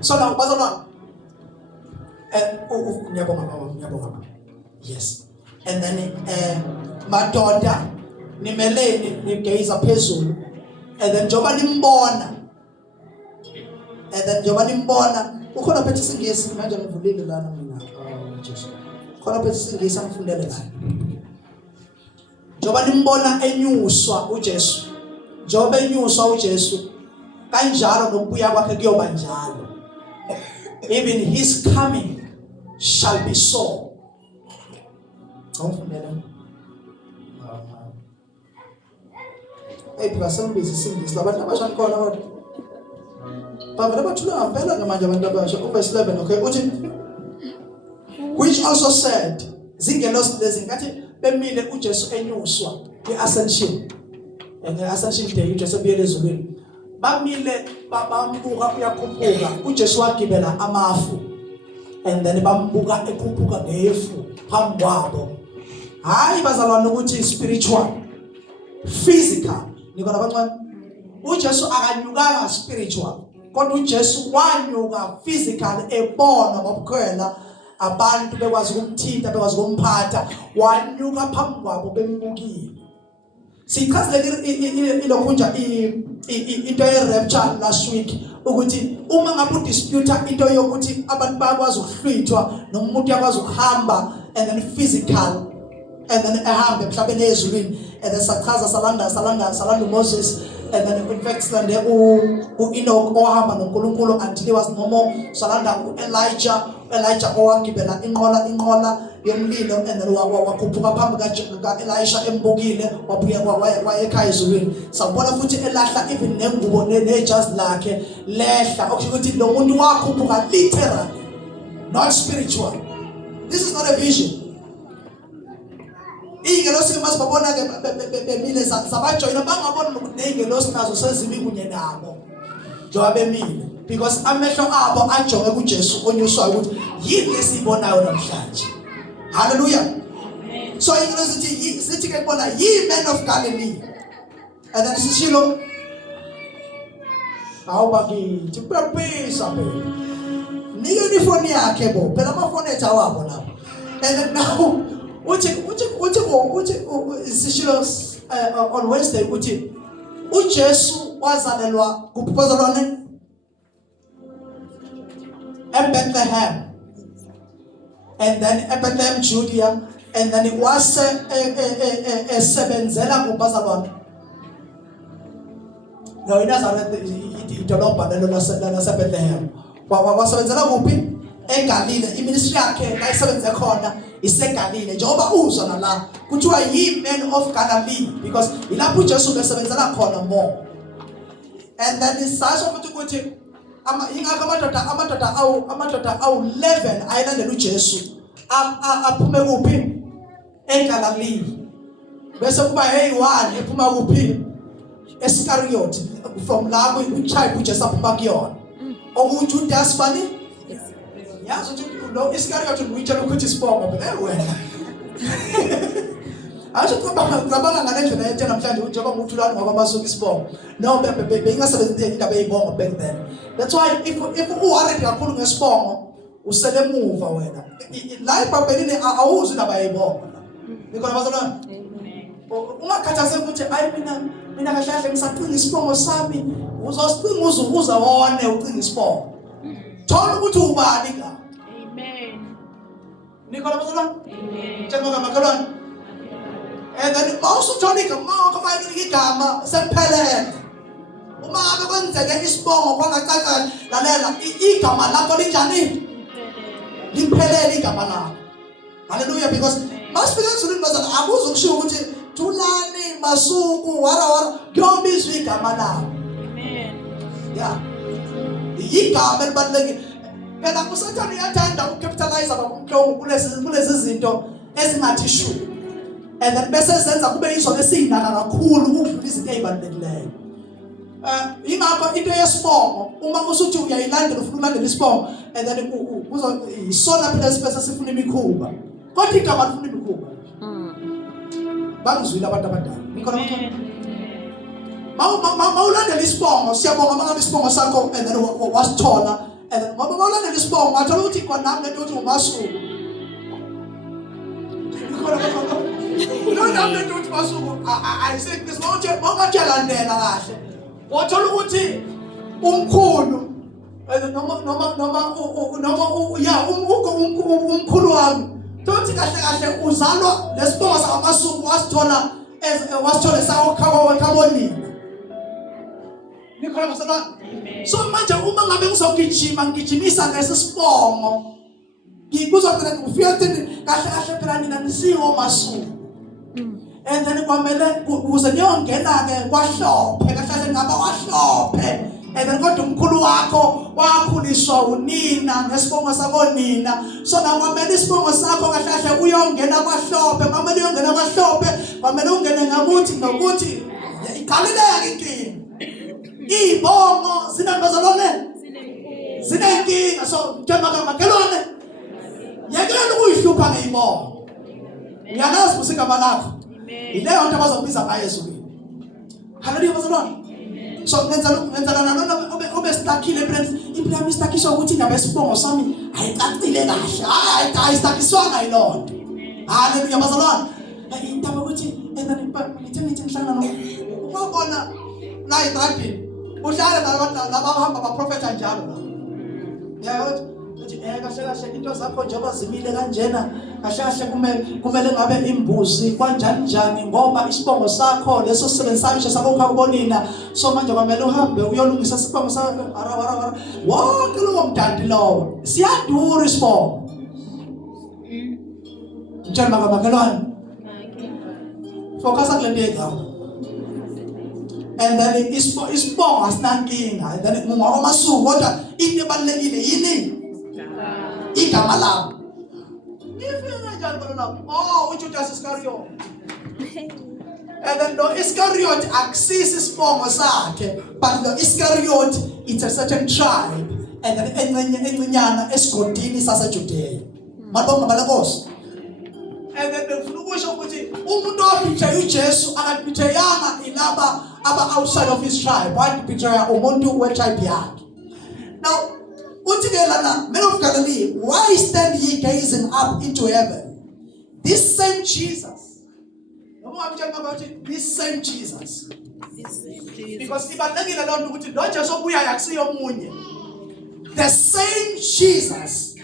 So now, bazalwane, ngiyabonga. Yes. And then madoda nimele nigeza phezulu. And then njoba nimbona. Ukhona phethe isingisi manje ngivulile lana mina. Jesu. Ukhona phethe isingisi angifundele la. Njoba nimbona enyuswa uJesu. Njoba enyuswa uJesu. Kanjalo nokubuya kwakhe kuyoba njalo. Even his coming shall be so. Awufundela. Because busy singing labantu abasha khona kodwa. Bavela bathula ngempela ngamanje abantu abasha verse 11 okay uthi which also said zingelosi lezi ngathi bemile uJesu enyuswa iascension. Ascension day uJesu ebuyele ezulwini. Bamile bambuka uyakhuphuka uJesu wagibela amafu and then bambuka ekhuphuka ngefu phambi kwabo. Hayi bazalwane ukuthi spiritual physical nikona bancane uJesu akanyukanga spiritual kodwa uJesu wanyuka physical ebona ngobukhwela abantu bekwazi ukumthinta bekwazi ukumphatha wanyuka phambi kwabo bembukile. Sichazile ilokhunja into ye-rapture last week ukuthi uma ngabe udispute into yokuthi abantu bayakwazi ukuhlwithwa nomuntu uyakwazi ukuhamba and then physical and then ehambe mhlawumbe ezulwini and then sachaza salanda Moses and then in fact silande Enoch ohamba noNkulunkulu until he was no more salanda Elijah owagibela inqola yomlilo and then wakhuphuka phambi kaElisha embukile wabuya waye ekhaya ezulwini. Sabona futhi elahla even nengubo nejazi lakhe lehla okusho ukuthi lo muntu wakhuphuka literally not spiritual. This is not a vision. Ingelosi masibabona ke bemile sabajoyina bangabona ukuthi ingelosi nazo sezibi kunye nabo njengoba bemile because amehlo abo ajonge kuJesu onyuswayo ukuthi yini lesibonayo namhlanje. Hallelujah. So ingelosi sithi ke bona yi man of Galilee and then sishilo awubakithi kupepisa phela nike ifoni yakhe bo phela amafoni ethu awabo lapho and then now uthi sishilo on Wednesday uthi uJesu wazalelwa kuphi bazalwane eBethlehem and then eBethlehem Judea and then it was esebenzela kubazalwane no iNazareth idolobha lelo laseBethlehem wasebenzela kuphi eGalile iministry yakhe la isebenze khona iseGalile njengoba uzwa nala kuthiwa yi man of Galilee because ilapho uJesu besebenzela khona more and then isasho futhi ukuthi amadoda awu 11 ayilandela uJesu aphume kuphi eGalilee bese kuba hey one ephuma kuphi eScariot from lapho uChibe uJesu aphuma kuyona okuJudas bani yazi ukuthi lo Iscariot uyitshela ukuthi sibongo phela wena asho cabanga ngalendlela yethu namhlanje njengoba nguthulani ngoba basuka isibongo no bengasebenza indaba eyibongo back then. That's why if uworried kakhulu ngesibongo usele emuva wena la eBhabhelini awuzi indaba eyibongo nikona bazalwane ungakhathazeki ukuthi ayi mina kahle kahle ngisaqinga isibongo sami uzosicinga uzubuza wone ucinga isibongo thola ukuthi ubani ka amen nikona bazalwane njengoba makhalwane and then also Johnny kama igama semphelele uma ngabe kwenzeke isibongo kwangacaca lalela igama lakho linjani liphelele igama lakho. Hallelujah. Because masifika ezulwini bazana akuzokushiya ukuthi Thulani Masuku wara kuyobizwa igama lakho. Amen. Yeah, igama elibalulekile phela uSathane uyathanda ukukapitalize abamhlongo kulezi zinto ezingathi shu and then bese senza kube izona esinaka kakhulu ukudlula izinto ezibalulekileyo. Ingakho into yesibongo uma usuthi uyayilandela ufuna ulandela isibongo and then isona phela sibese sifuna imikhuba kodwa igama lifuna imikhuba. Bangizwile abantu abadala nikhona mawulandela isibongo siyabonga mangabe isibongo sakho and then wasithola And ngoba bawulandela isibongo ngathola ukuthi kwanami lento ukuthi umasuku. No nami lento ukuthi masuku I said this mawujalandela kahle. Wathola ukuthi umkhulu umkhulu wami tothi kahle uzalwa lesibongo sakamasuku wasithola sakhabonina. Nikhona masana. So manje uma ngabe ngizogijima ngigijimisa ngesibongo ngikuzogcina ngifika thini kahle phela nina nisiwo masuku. And then kwamele ukuze ngiyongena ke kwahlophe kahle ngaba kwahlophe. And then kodwa umkhulu wakho wakhuliswa unina ngesibongo sakonina. So nakwamele isibongo sakho kahle uyongena kwahlophe. Kwamele uyongena kwahlophe. Kwamele ungene ngakuthi nokuthi iqalileka inkinga. Ibongo zinambazalone zinenkinga. So njengoba makelwane yekela ukuyihlupha ngeyibongo. Uyanazi usigama lakho. Ileyo nto abazobiza ngayo ezulwini. Hallelujah bazalwane. So ngenza lana obe stakile impela mistakiswa ukuthi indaba yesibongo sami ayicacile kahle. Ayistakiswanga yilonto. Hallelujah bazalwane. Indaba ukuthi ngithi ngihlangana ubona la idrabini uhlala nabahamba abaprofeta njalo la. Yabo uthi kahle into zakho njengoba zimile kanjena kahle kumele ngabe imbuzi kanjani ngoba isibongo sakho leso sisebenzisayo sakho ukubonina. So manje kwamele uhambe uyolungisa isibongo sakho ara wonke lo mdandi lowo siyadura isibongo. Njengoba makelwane focus kule nto yegama. And then isibongo asinankinga. And then ngomasuku kodwa into ebalekile yini igama lakho. Ngifika njalo bona uJudas Iscariot. And then no Iscariot akusisi isibongo sakhe, but the Iscariot it's a certain tribe. And then encinyana esigodini saseJudea. Mabonga balakosi. And then befuna ukusho ukuthi umuntu ophethe uJesu akaphetheyanga ilaba outside of his tribe. Why betray umuntu wetribe yakhe? Now uthi ke lana men of Galilee, why stand ye gazing up into heaven? This same Jesus. No more I'm talking about it. This same Jesus. Because ibalekile loo nto ukuthi lo Jesu obuyayo akusiyo omunye. The same Jesus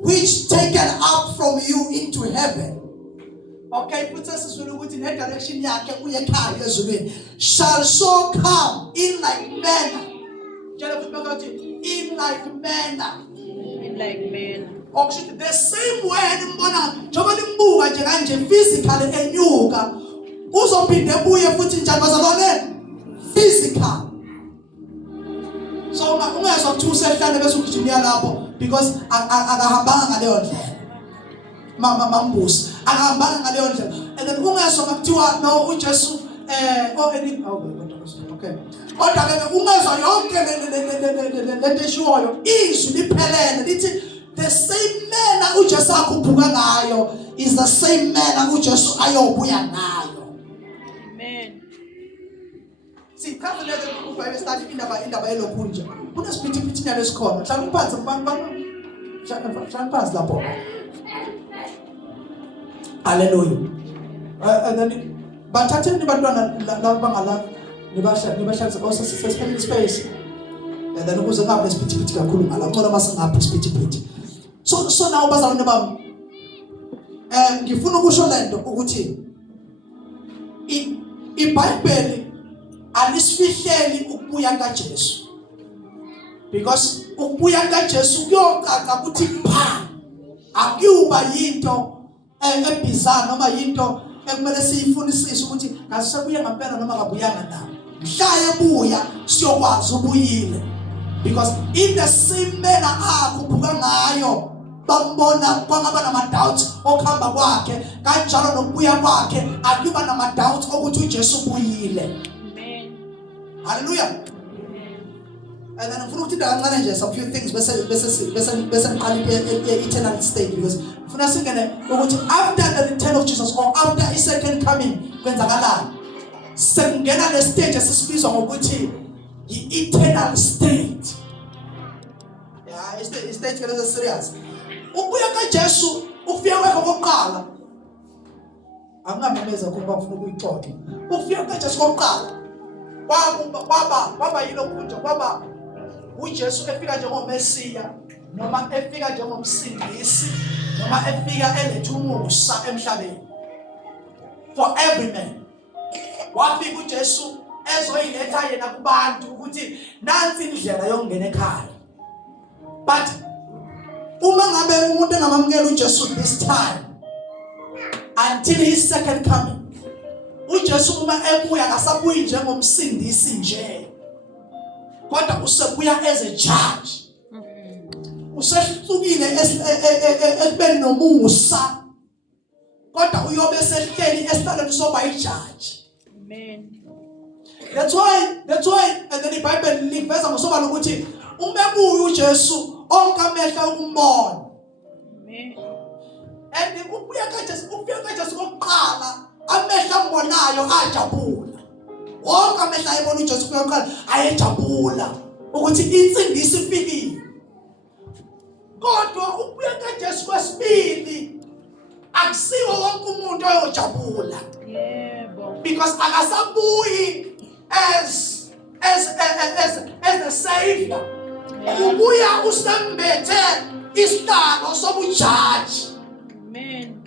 which taken up from you into heaven. Okay, put us in the direction shall so come in like manner. In like manner. The same way physically enyuka uzophinde buye futhi njalo bazalwane physical. So ungezwa ukuthi usehlane bese ugijimia lapho because akahambanga ngaleyo ndlela. Mambusi akahambanga ngaleyo ndlela. And then ungezwa makuthiwa no uJesu okay. Kodwa ke ungezwa yonke le eshiwoyo izwi liphelele lithi the same manner uJesu akhuphuka ngayo is the same manner uJesu ayobuya ngayo. Amen. See, kama lezi ukuba study indaba elokhunja. Kunesiphithi nyalo esikhona. Mhlawumbe phansi phansi lapho. Hallelujah. And then bathatheni bantwana laba bangala nibahlalisa osasespending space. And then ukuze ngabe nesiphithi kakhulu ngala ngcono masingaphi isiphithi. So now bazalwane bami ngifuna ukusho lento ukuthi iBhayibheli alisifihleli ukubuya kaJesu. Because ukubuya kaJesu kuyocaca ukuthi pha akuyuba yinto ebizarre noma yinto ekumele siyifunisise ukuthi ngasisebuya ngempela noma kabuyanga na. Mhla ebuya siyokwazi ubuyile. Because in the same manner akhuphuka ngayo bambona kwangaba nama-doubts okuhamba kwakhe kanjalo nokubuya kwakhe akuba nama-doubts ukuthi uJesu ubuyile. Amen. Hallelujah. And then ngifuna ukuthi kancane nje some few things bese ngiqala eternal state because ngifuna singene ukuthi after the return of Jesus or after his second coming kwenzakalani. Sengena le stage esisibizwa ngokuthi i-eternal state. Yeah, stage ke serious. Ukuya kaJesu ufika kwakhe kokuqala. Angamemeza kuba ufuna ukuyixoxa. Ufika kaJesu kokuqala. Kwaba yilo kunje kwaba uJesu efika njengomesiya noma efika njengomsindisi noma efika eletha umusa emhlabeni. For every man. Wafika uJesu ezoyiletha yena kubantu ukuthi nansi indlela yokungena ekhaya. But uma ngabe umuntu engamamukela uJesu this time until his second coming, uJesu uma ebuya akasabuyi njengomsindisi nje, kodwa usebuya as a judge. Usehlukile esibeni nomusa, kodwa uyobe sehleli esihlalweni soba ijudge. Amen. That's why and then the Bible liveza ngosoba lokuthi umebuya uJesu onke amehlo ukumbona. Amen. And ubuya kaJesu kokuqala amehlo ambonayo ajabula. Wonke amehlo ayebona uJesu kokuqala ayejabula ukuthi insindiso ifikile. Kodwa ubuya kaJesu kwesibili akusiwo wonke umuntu oyojabula. Yebo. Because akasabuyi as a savior. Ubuya usembethe isihlalo sobujaji. Amen.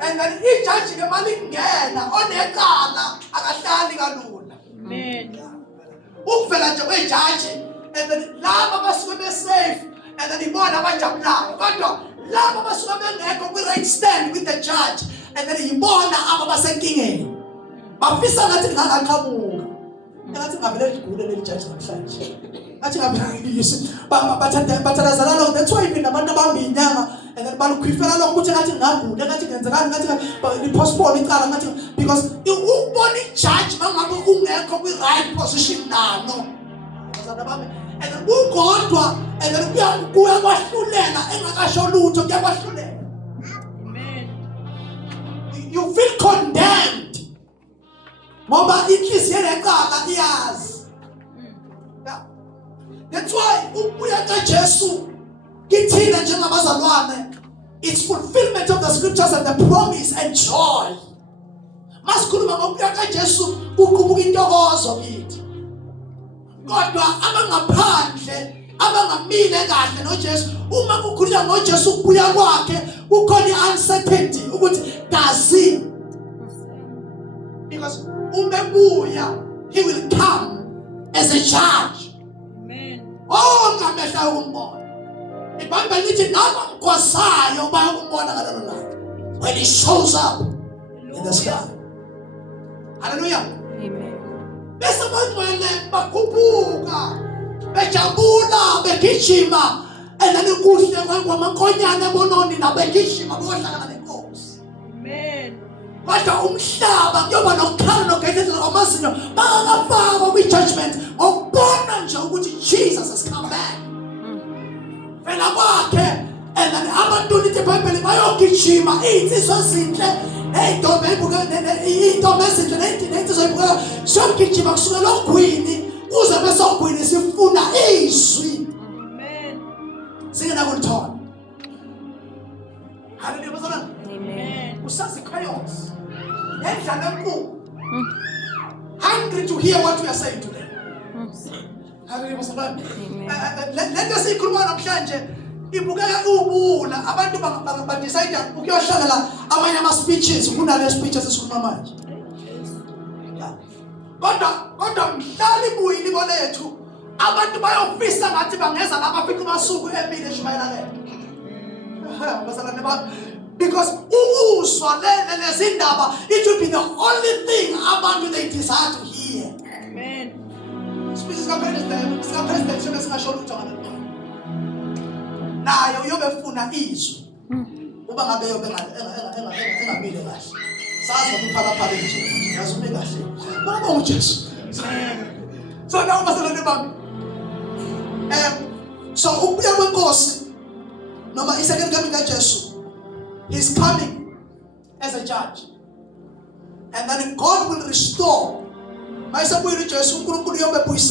And then ijaji ke malingena onekala akahlali kalula. Amen. Ukuvela nje kwejaji and then laba basuke besafe and then ibona abajabulayo. Kodwa laba basuke bengekho kwi-right stand with the judge and then ibona abasenkingeni. Bafisa ngathi ngaqhamuka. Ngathi ngavele ligule leli judge namhlanje. Ngathi ngavele bathandazana. That's why even abantu abambinyanga and then balukhwifela lokho ukuthi ngathi ngagule ngathi ngenzekani ngathi postpone icala ngathi because ukubona ijudge mangabe ungekho kwi-right position nalo. And then ugodwa and then kuya kwahlulela engakasho lutho kuya kwahlulela. Amen. You feel condemned. Ngoba inhliziyo yeqala iyazi. That's why ubuya kaJesu kithina njengabazalwane, it's fulfillment of the scriptures and the promise and joy. Masikhuluma ngokuya kaJesu kuqubuka intokozo kithi. Kodwa abangaphandle abangamile kahle noJesu, uma kukhulunywa ngoJesu ukubuya kwakhe kukhona i-uncertainty ukuthi kazi. Because umebuya, he will come as a judge. Amen. Oh, ngamehla ukumbona. IBhayibheli lithi nabamkhosayo bayakumbona ngalelo langa. When he shows up in the sky. Hallelujah. Amen. Bese bangcwele bakhuphuka, bejabula, begijima, and then kuhle kwamankonyane ebononi nabegijima bohlangana nenkosi. Amen. Kodwa umhlaba kuyoba nokukhala nogedlela amazinyo bangafakwa kwi-judgment ngokubona nje ukuthi Jesus has come back. Vela kwakhe and then abantu lithi iBhayibheli bayogijima iy'nsizwa ezinhle ney'ntombi iy'ntombi ezinhle ney'nsizwa ey'bukeka siyogijima kusukela ogwini kuze besogwini sifuna izwi. Amen. Singenakulithola. Hallelujah bazalwane. Amen. Usazi chaos. Nendlela enkulu. Hungry to hear what we are saying today. Hallelujah bazalwane. Lento siyikhuluma namhlanje ibukeka ubula abantu decide ukuyohlala amanye ama speeches kunale speeches esikhuluma manje. Kodwa mhlali buyini bolethu abantu bayofisa ngathi bangeza lapha afika amasuku emini eshumayelane. Bazalwane bami, because uzwa lezi ndaba, it will be the only thing abantu they desire to hear. Amen. Speeches kapresident singasho lutho ngalo. Nayo uyobefuna izwi. Uba ngabe yobe engamile kahle. Sazi ukuphalaphala nje. Yazumi kahle. Baba uJesu. So now bazalwane bami. So ukuya kwenkosi noma isecond coming kaJesu, he's coming as a judge. And then God will restore. Mayisabuyile uJesu uNkulunkulu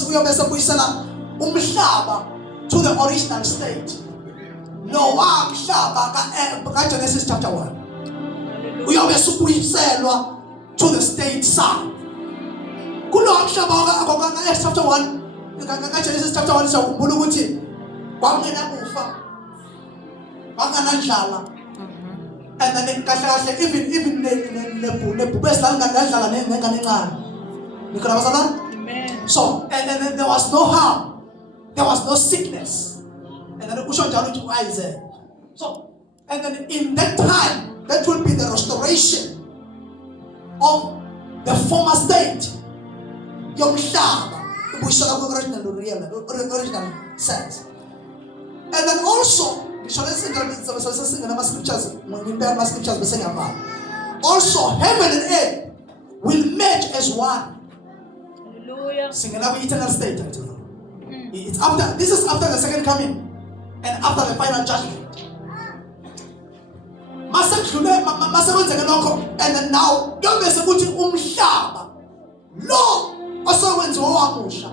uyobesabuyisela umhlaba to the original state. Noah mhlaba kaGenesis chapter 1. Uyobe subuyiselwa to the state side. Kulo mhlaba kaExodus chapter 1, kaGenesis chapter 1 sawukhumbula ukuthi kwakungenakufa, kwakunganandlala. And then kahle even nebhubesi lalidlala nengane encane. Nikhona. Amen. So, and then there was no harm. There was no sickness. And then usho njalo to Isaac. So, and then in that time, that will be the restoration of the former state. Yomhlaba, original sense. And then also, also heaven and earth will merge as one. Hallelujah. Singing our eternal state. It's after, this is after the second coming and after the final judgment. And then now, don't be saying umhlaba. Lo osewenziwa wamusha.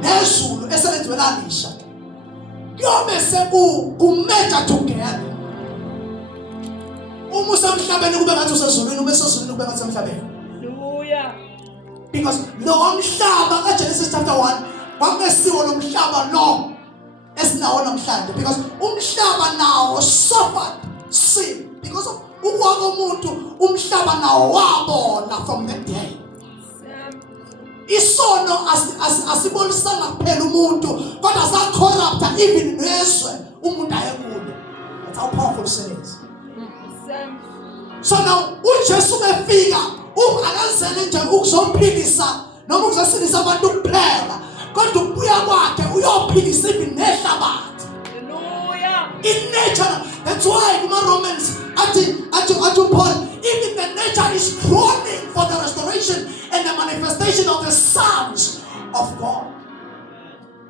Nezulu eselenziwe lalisha. Kuyobe sekumeja together. Uma usemhlabeni kube ngathi usezulwini, uma esezulwini kube ngathi usemhlabeni. Hallelujah. Because lo mhlaba kaGenesis chapter 1 kwakungesiwo lo mhlaba lo esinawo namhlanje, because umhlaba nawo suffered sin because of ukuwa komuntu. Umhlaba nawo wabona from that day. Isono asibonisanga kuphela umuntu kodwa sacorrupta even nezwe umuntu ayekulo. That's how powerful sin is. So now uJesu befika akazele nje ukuzophilisa noma ukuzosilisa abantu kuphela, kodwa ukubuya kwakhe uyophilisa even nehlabathi. Hallelujah. In nature, that's why in Romans ati Paul, even the nature is groaning for the restoration and the manifestation of the sons of God.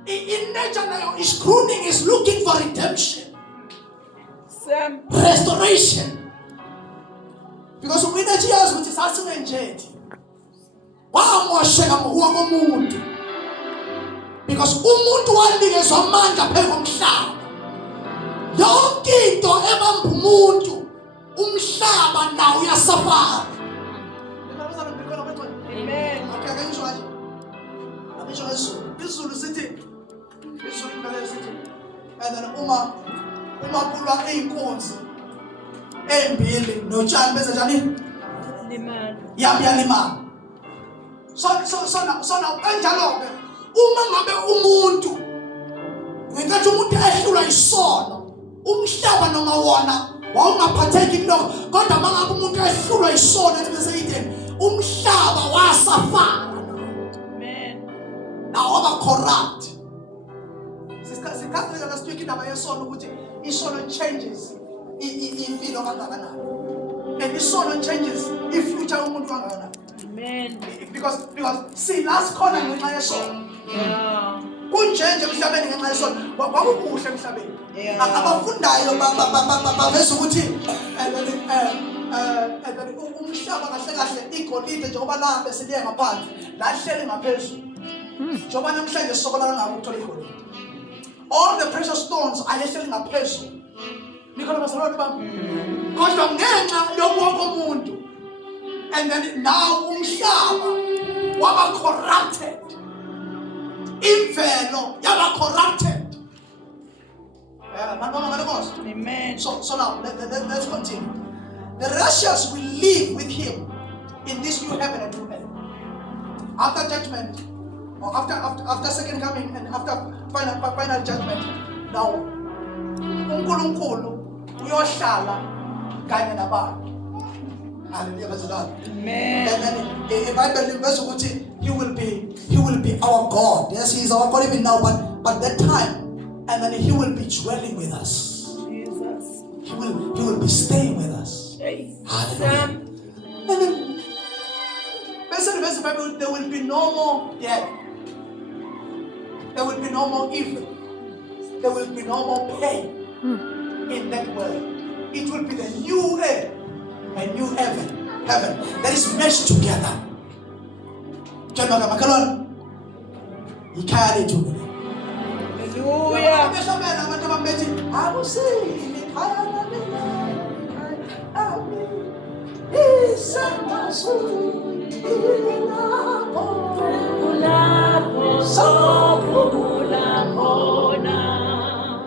In nature now is groaning, is looking for redemption, restoration. Because we nature has which is asking and because umuntu wanikezwa amandla phezu komhlaba. Yonke into ebamba umuntu, umhlaba nawo uyasafara. Amen. Okay, can you show it? Let me show you. Izulu sithi. Izulu impela sithi. And then uma kulwa inkunzi embili notshani bese njani? Limani. Yalimala. So now kanjalo ke uma ngabe umuntu ngenkathi umuntu ehlulwa isono, umhlaba noma wona wawungaphatheki kuloko, kodwa mangabe umuntu ehlulwa isono bese yithini, umhlaba wasafara. Amen. Now waba corrupt. Sikhatheka last week indaba yesono ukuthi isono changes impilo kangakanani, and isono changes ifuture yomuntu kangakanani. Amen. Because see, last corner ngenxa yesono. Yeah. Kunjenje emhlabeni ngenxa yesono kwakukuhle emhlabeni. Yeah. Abafundayo baveza ukuthi umhlaba kahle kahle igolide njengoba lahambe siliye ngaphansi lahleli ngaphezulu. Njengoba namhlanje sokola kangaka ukuthola igolide. All the precious stones ayehleli ngaphezulu. Nikhona basalona bami. Kodwa ngenxa yokuwa komuntu, and then now umhlaba waba corrupted. Imvelo yaba corrupted. Amen. So now let's continue. The righteous will live with him in this new heaven and new earth. After judgment, or after second coming and after final judgment, now uNkulunkulu uyohlala kanye nabantu. Hallelujah. Amen. And then in Bible in verse 14, he will be our God. Yes, he is our God even now, but that time, and then he will be dwelling with us. Jesus. He will be staying with us. Hallelujah. And then verse Bible, there will be no more death. There will be no more evil. There will be no more pain in that world. It will be the new earth, a new heaven that is meshed together. Hallelujah. Beshamela abantu ababethi akusini khaya mina.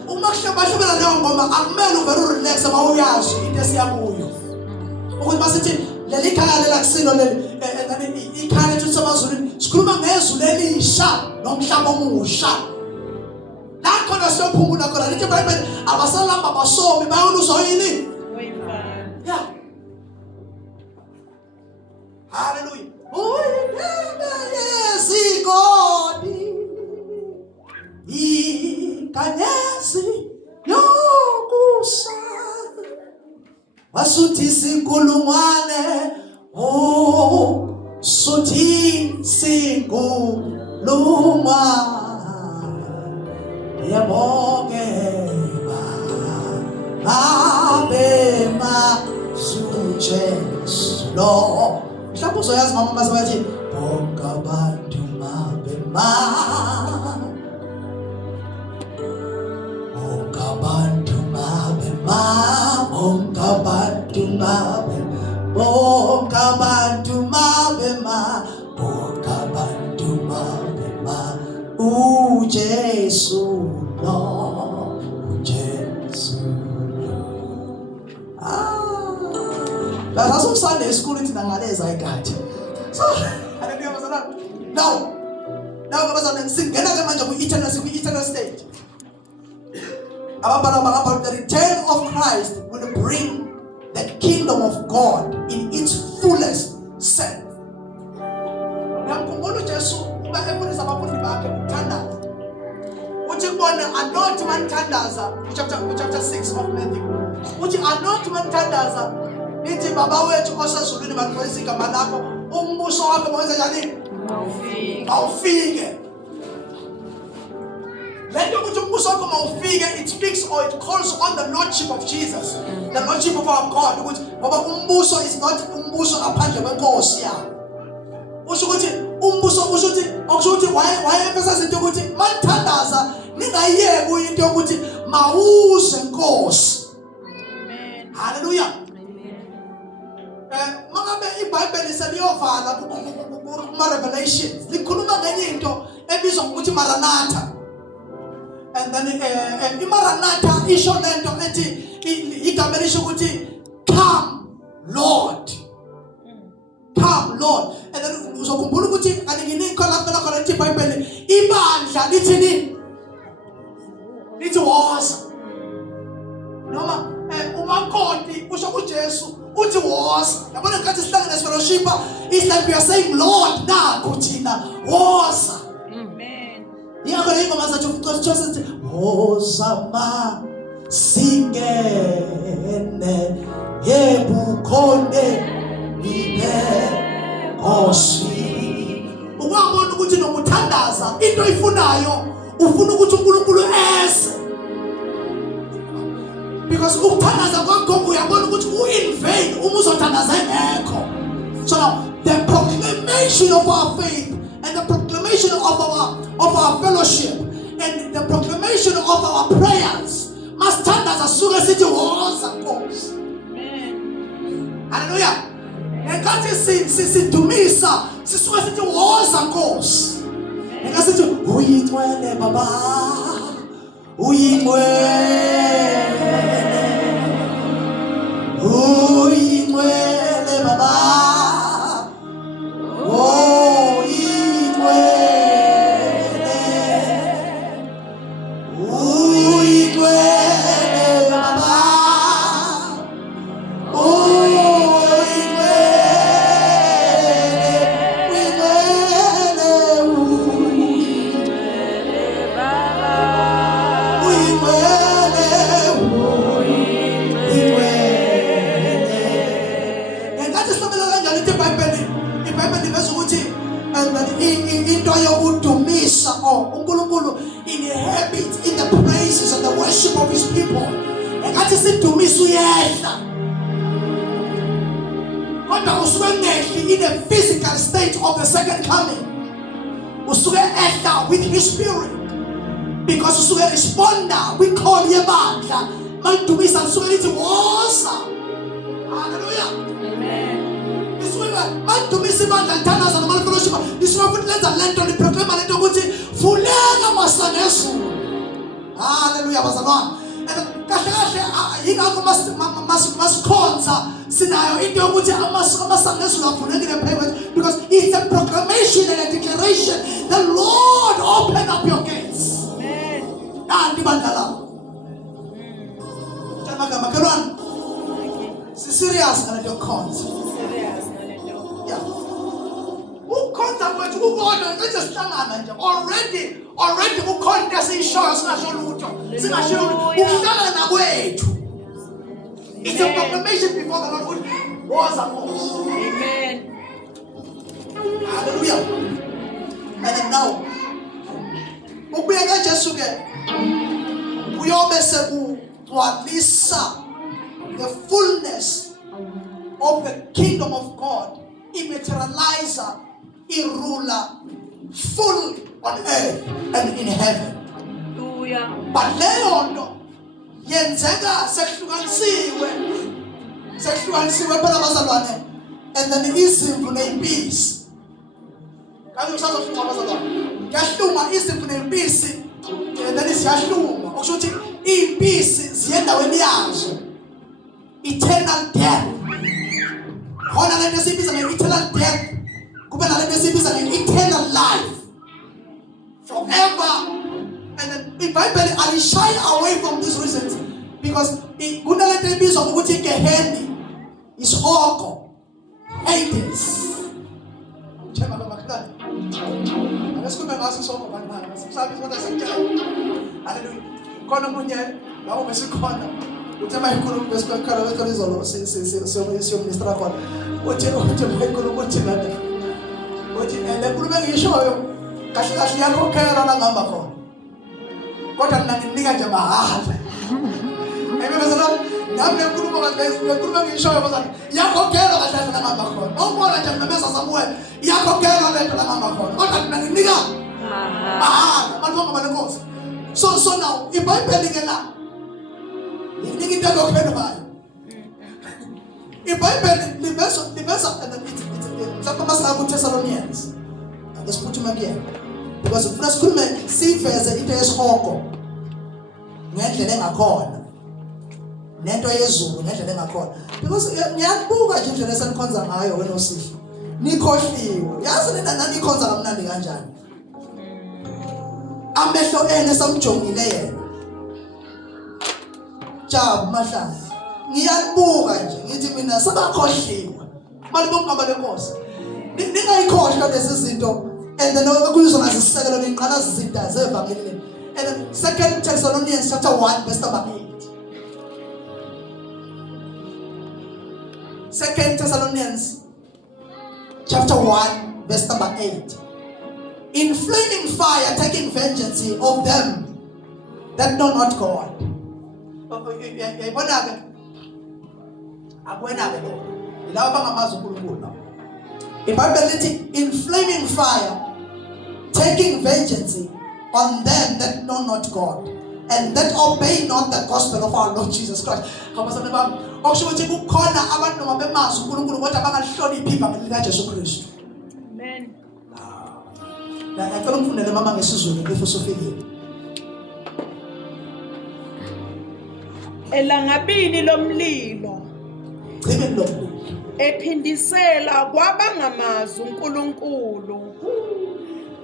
Uma kuhlabashobela leyo ngoma akumele uvele urelax mawuyazi into esiyakuyo. Ukuthi basithi leli khaya lela kusino leli ikhaya lethu semazulwini sikhuluma ngezulu elisha nomhlaba omusha. La khona siyophumula khona lithi iBhayibheli abasalamba basomi bayoluswa yini? Yeah. Hallelujah. Uyezigodi ikanyesi yokusa wasuthi sinkulungwane suthi sinkulungwane yabongeba abema sujesu lo mhlawumbe uzoyazi mama bathi bonke abantu mabema bonke abantu mabema bonke abantu mabema bonke abantu mabema bonke abantu mabema uJesu lo uJesu lo that's also Sunday school in Nangaleza igadi. So, hallelujah bazalwane. Now bazalwane singena ke manje ku-eternal state. About the return of Christ will bring the kingdom of God in its fullest sense. Ngiyamkhumbula uJesu uba efundisa abafundi bakhe ukuthandaza. Uthi kubona anointi manithandaza chapter 6 of Matthew. Uthi anointi manithandaza ithi baba wethu osezulwini mangcwelisa igama lakho umbuso wakho mwenza njani awufike lento ukuthi umbuso wakho mawufike it speaks or it calls on the lordship of Jesus, the lordship of our God, ukuthi ngoba umbuso is not umbuso ngaphandle kwenkosi yakho. Usho ukuthi umbuso usho ukuthi okusho ukuthi why emphasize into ukuthi manithandaza ningayiyeki into yokuthi mawuze inkosi. Amen. Hallelujah. Mangabe iBhayibheli seliyovala kuma-Revelations likhuluma ngenye into ebizwa ngokuthi Maranatha. And then iMaranatha isho lento ethi igama lisho ukuthi come Lord. Come Lord. And then uzokhumbula ukuthi aninginikho lapho khona ethi iBhayibheli ibandla lithini? Lithi woza. Noma umakoti usho kuJesu uthi woza. Yabona nkathi sihlangene nesfellowship it's like we are saying Lord naku thina woza. Amen. Yingakho le ingoma zathi uJesu uthi woza ma singene yebukhonde ibe kosi. Ukwabona ukuthi nokuthandaza into ifunayo ufuna ukuthi uNkulunkulu eze. Because ukuthandaza kwakho uyabona ukuthi in vain uma uzothandaza engekho. So now the proclamation of our faith and the proclamation of our fellowship and the proclamation of our prayers must thandaza suke sithi woza Nkosi. Amen. Hallelujah. Enkathi sidumisa sisuke sithi woza Nkosi. Enkathi sithi uyingcwele baba uyingcwele baba uNkulunkulu inhabit in the praises and the worship of his people. Engathi sidumisa uyehla. Kodwa usuke ngehli in the physical state of the second coming. Usuke ehla with his spirit. because usuke responda kwicall yebandla malidumisa lisuke lithi woza. Hallelujah. Amen. Lisuke malidumisa ibandla lithandaza noma lifellowship lisuke futhi lenza lento liproclaim lento ukuthi vuleka masango ezulu. Hallelujah bazalwane. Kahle kahle yingakho masikhonza sinayo into yokuthi amasango ezulu avulekile phakathi, because it's a proclamation and a declaration. The Lord open up your gates. Nanti bandla lapho. Magama kelwana. Serious ngale nto yokukhonza. Serious ngale nto. Yeah. Ukhonza kwethu ukubona nje sihlangana nje already ukhonza siyishoyo singasho lutho. Singasho ukuhlangana nakwethu. It's a proclamation before the Lord was a force. Amen. Hallelujah. And then now, ukubuya kaJesu ke uyobe sekugcwalisa the fullness of the kingdom of God, immaterializer, ruler, full on earth and in heaven. Hallelujah. But leyo nto yenzeka sekuhlukanisiwe phela bazalwane, and then izimvu nempisi. Kanti usazofika bazalwane, kuyahluma izimvu nempisi, and then siyahluma okusho ukuthi impisi ziye endaweni yazo, eternal death. Khona lento esiyibiza nge-eternal death, kube nalento esiyibiza nge-eternal life, forever. And then iBhayibheli alishy away from these reasons, because kunalento ebizwa ngokuthi igeheni, isihogo, Hades. Chema babakhulane. Akasikhulume ngaso isihogo kanjani? Sisabi ukuthi sikutshela. Hallelujah. Khona umunye lawo besikhona. Uthi mayikhuluma besikhala wethu izolo siyoministra khona. Uthi mayikhuluma uthi nani? Uthi le nkulumo engishoyo kahle kahle yakhokhela la ngihamba khona. Kodwa mina nginika nje mahala. Bazalwane, nami lenkulumo engishoyo bazalwane yakhokhela kahle kahle la ngihamba khona. Awubona nje memeza Samuel yakhokhela lento la ngihamba khona. Kodwa mina nginika mahala. Malibonga malenkosi. So now iBhayibheli ke la inika into yokhokhela bayo. iBhayibheli liveza mhlawumbe masala kuThessalonians. Let's put him again, because ufuna sikhulume siveze into yesihogo ngendlela engakhona, nento yezulu ngendlela engakhona, because ngiyabuka nje indlela esenikhonza ngayo wena uSihle nikhohliwe. Yazi nina nanikhonza kamnandi kanjani, amehlo ene samjongile yena Jabu Mahlanga. Ngiyabuka nje ngithi mina sabakhohliwe. Malibonga malenkosi. Ningayikhohlwa lezi zinto, and then kuyizona zisekelo niqala izinto zevangeli. And then 2 Thessalonians chapter 1 verse number 8. 2 Thessalonians chapter 1 verse number 8. In flaming fire taking vengeance of them that know not God. Yayibona-ke akwena-ke lo ilaba bangamazi uNkulunkulu la. iBhayibheli lithi in flaming fire taking vengeance on them that know not God and that obey not the gospel of our Lord Jesus Christ. Abazalwane bami, okusho ukuthi kukhona abantu noma bemazi uNkulunkulu kodwa bangalihloniphi igama likaJesu Kristu. Amen. Ngicela umfundele mama ngesizulu before usufikile. Elangabini lomlilo Cimini lomlilo ephindisela kwabangamazi uNkulunkulu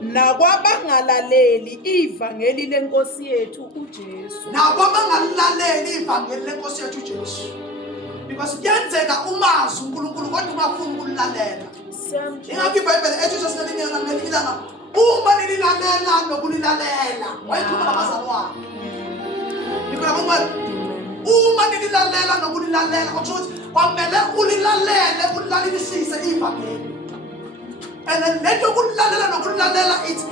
nakwabangalaleli ivangeli lenkosi yethu uJesu. Nakwabangalaleli ivangeli lenkosi yethu uJesu. Because kuyenzeka umazi uNkulunkulu kodwa ungafuni ukulalela. Ingakho iBhayibheli ethi sesingelingelanga uma nililalela nokulilalela wayikhuluma nabazalwane. Nikhona ngomali uma nililalela nokulilalela kusho ukuthi kwamele ulilalele ulalelisise ivangeli. And then lento kulilalela nokulilalela it's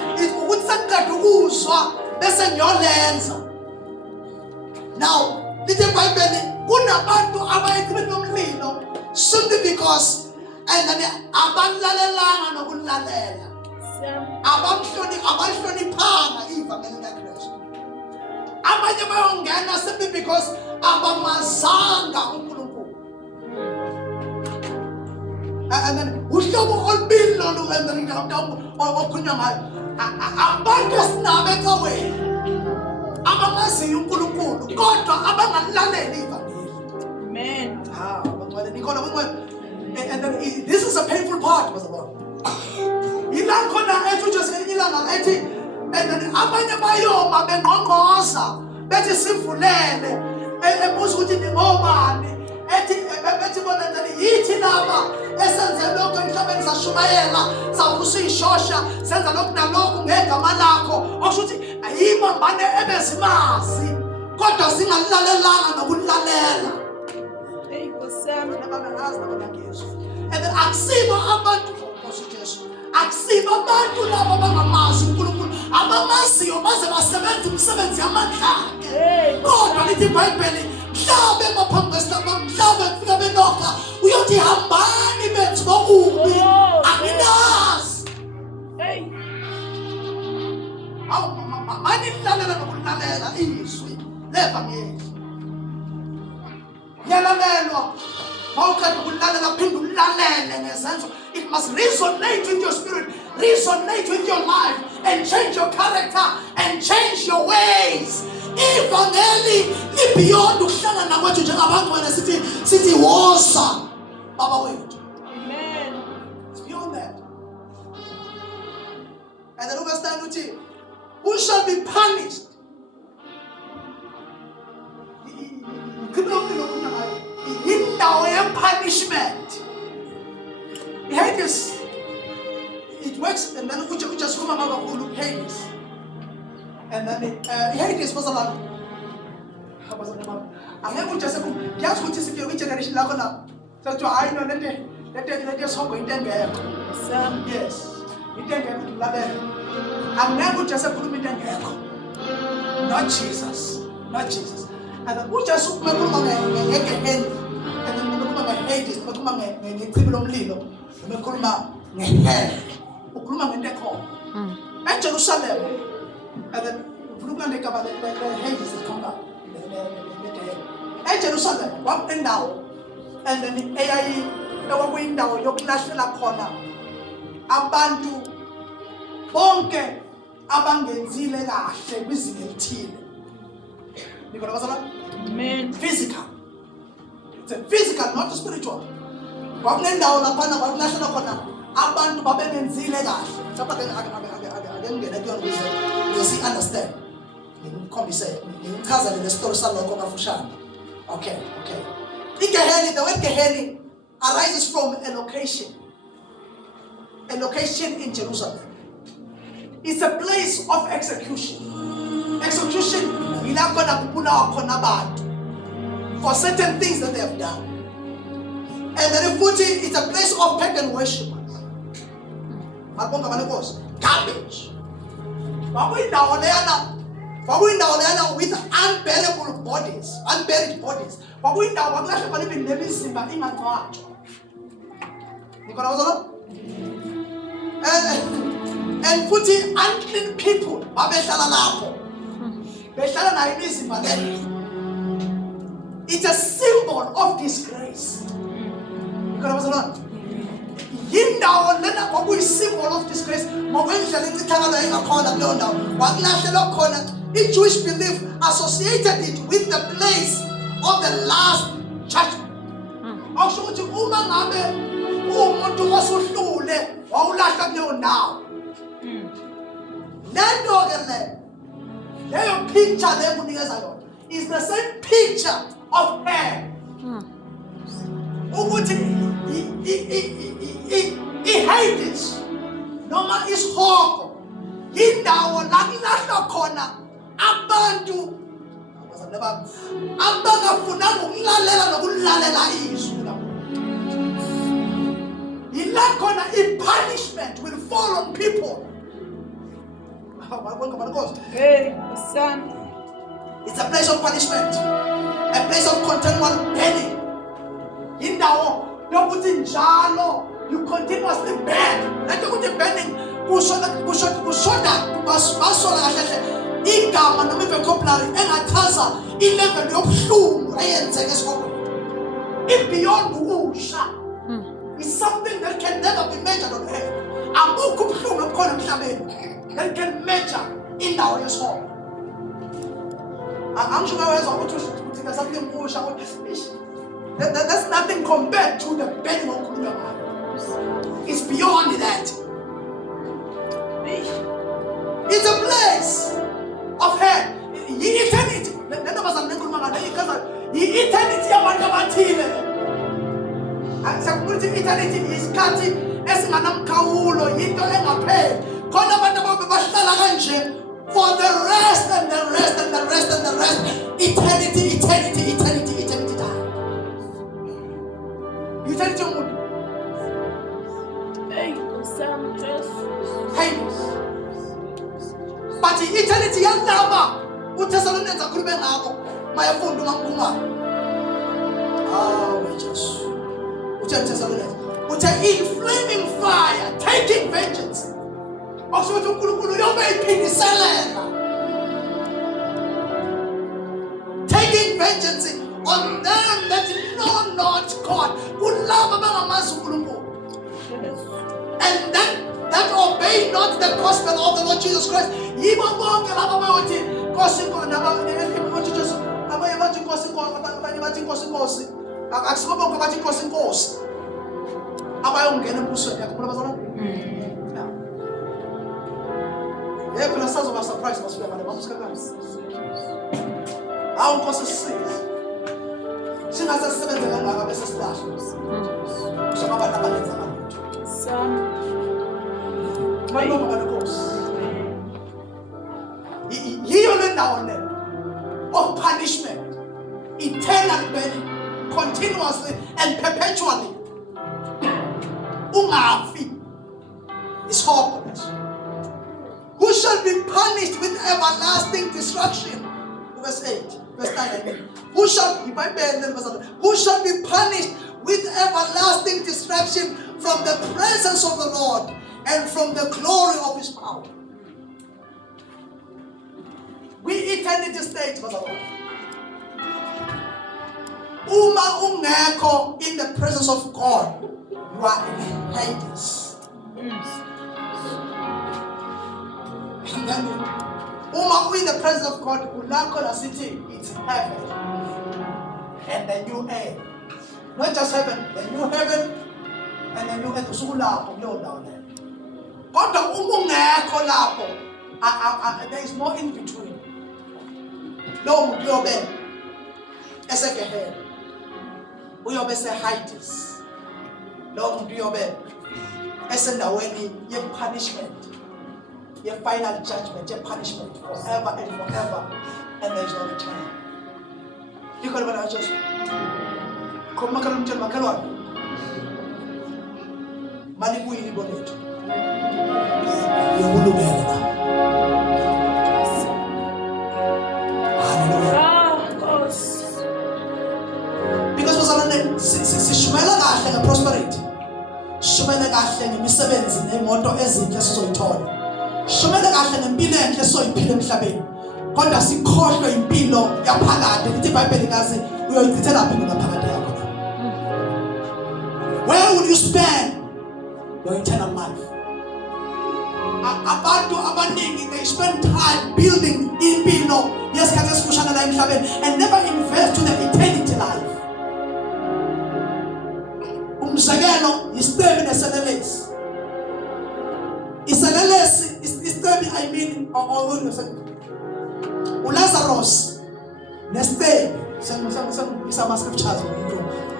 ukuthi sekuqeda ukuzwa bese ngiyolenza. Now lithi iBhayibheli kunabantu abayicimini nomlilo simply because and then abalalelanga nokulilalela. Abahloniphanga ivangeli likaKristu. abanye bayongena simply because abamazanga uNkulunkulu. And then uhlobo olubili lo and then okukhulunywa ngayo abantu esinabo ecaweni abamaziyo uNkulunkulu kodwa abangalaleli ivangeli. Amen. And then this is a painful part, was about. Ilan khona ethu just ilanga ethi and then abanye bayoma bengqongqoza bethi sivulele ebuza ukuthi ningobani ethi bethi bona njani yithi laba esenze lokho emhlabeni sashumayela savusa ishosha senza lokhu nalokhu ngegama lakho okusho ukuthi ayimambane ebezimazi kodwa singalalelanga nokulalela. Hey, kusema. And then akusibo abantu akusibo abantu laba bangamazi uNkulunkulu abamaziyo baze basebenza umsebenzi yamandla akhe. Kodwa lithi iBhayibheli mhlabe maphambi kwesitaba mhlabe fika benoka uyothi hambani benzi bokubi anginazi. Hey. Awu mani lalela nokulalela izwi levangeli. Yalalelwa mawuqeda ukulalela phinda ulalele ngezenzo. It must resonate with your spirit, resonate with your life, and change your character and change your ways. Ivangeli libeyond ukuhlangana kwethu njengabantu wena sithi wosa baba wethu. Amen. It's beyond that. And then understand uthi who shall be punished? Indawo ye-punishment. Hades, it works, and then we just remember Hades. And then Hades was like, I'm able to say, just what is the generation like now? So I know that just how we didn't get. Yes, we didn't get to love it. I'm able to say, not Jesus, not Jesus. And then we just remember and then Hades, umekhuluma ngehell ukhuluma ngento ekhona eJerusalem and then ukhuluma ngegaba leHades ekhona eJerusalem wakunendawo and then eyayindawo yokulahlela khona abantu bonke abangenzile kahle kwizinga elithile. Nikona bazala? Amen. Physical. It's a physical, not spiritual. Kwakunendawo laphana kwakulahlela khona abantu babengenzile kahle. Lapha akengena kuyona ukuze si understand. Ngikhombise ngichaza le story salokho kafushane. Okay. Igeheni, the word Geheni arises from a location in Jerusalem. It's a place of execution. Execution ilakona kubulawa khona abantu for certain things that they have done. And the Refuti is a place of pagan worship. Garbage. With unburied bodies. And putting unclean people. It's a symbol of disgrace. Yindawo lena kwakuyisymbol of disgrace ngokwendlela incithakalo engakhona kuleyo ndawo wakulahlela khona i-Jewish belief associated it with the place of the last judgment. Akusho ukuthi uma ngabe umuntu osuhlule wawulahla kuleyo ndawo lento ke leyo picture leyo kunikeza yona is the same picture of hell. Ukuthi i-Hades noma isihogo indawo la kulahla khona abantu abangafunanga ukulalela nokulalela izwi labo. Ila khona i-punishment will fall on people. Hey, son. It's a place of punishment, a place of continual burning. Indawo yokuthi njalo you continuously burn. Like ukuthi burning kushoda basola kahle igama noma vocabulary engachaza ilevel yobuhlungu eyenzeke esikolweni. Beyond ukusha. It's something that can never be measured on earth. Akukho ubuhlungu obukhona emhlabeni that can measure indawo yesikole. Angisho wezwa ukuthi something kusha that's nothing compared to the pain of God. It's beyond that. It's a place of hell. Eternity. Eternity yabantu abathile. Akusakuthi eternity isikhathi esinganamkhawulo yinto engapheli. Khona abantu abahlala kanje for the rest and the rest and the rest and the rest. Eternity time. Eternity umuntu. Hey, Sam, Hades. But eternity yalaba uThessalonike akhulume ngakho mayafunda umakhuma. Jesus. Uthessalonike uthe in flaming fire taking vengeance. Akuthi uNkulunkulu yobe iphindiselela. Taking vengeance on them that know not God. Kulabo bangamazi uNkulunkulu. And that obey not the gospel of the Lord Jesus Christ. Yibo bonke labo bayothi Nkosi khona abathi Jesu abaye bathi Nkosi khona abanye bathi Nkosi akusibo bonke bathi Nkosi abayongena embusweni yakho bazalwane. Phela sazoba surprise masifika ngale bamsika kazi. Awu Nkosi sisize. Singasebenza kangaka bese silahla. Kusaba abantu abanenza abantu. Sam. Malunga kaNkosi. Yiyo le ndawo le of punishment, eternal burning, continuously and perpetually. Ungafi is hopeless. Who shall be punished with everlasting destruction? Verse 8, verse 9. Who shall be punished with everlasting destruction from the presence of the Lord and from the glory of His power? We eternity state, Uma ungekho in the presence of God, you are in Hades. And then, Uma in the presence of God, ulakho la city, it's heaven and the new earth. Not just heaven, the new heaven and the new earth. Usukulapho kuleyo ndawo leyo. Kodwa uma ungekho lapho, there is no in between. Lo muntu uyobe esegehena, uyobe eseHades. Lo muntu uyobe esendaweni ye-punishment, ye-final judgment, ye-punishment forever and forever, and there is no return. Yikho bana Jesu. Khoma makhala umtshela makhalwane. Mali kuyini ibolethu? Yokulungela na. Because sishumela kahle ngeprosperity, shumela kahle ngemisebenzi nemoto ezinhle sizoyithola, shumela kahle ngempilo enhle sizoyiphila emhlabeni, kodwa sikhohlwe impilo yaphakade. Lithi iBhayibheli kazi uyoyichithela phi impilo yaphakade yakho? Where will you spend your eternal life? Abantu abaningi, they spend time building impilo yesikhathi esifushane la emhlabeni and never invest to the eternity life. Umzekelo istebi neselelesi. Iselelesi istebi, I mean, uLazarus nestebi. Isama scriptures.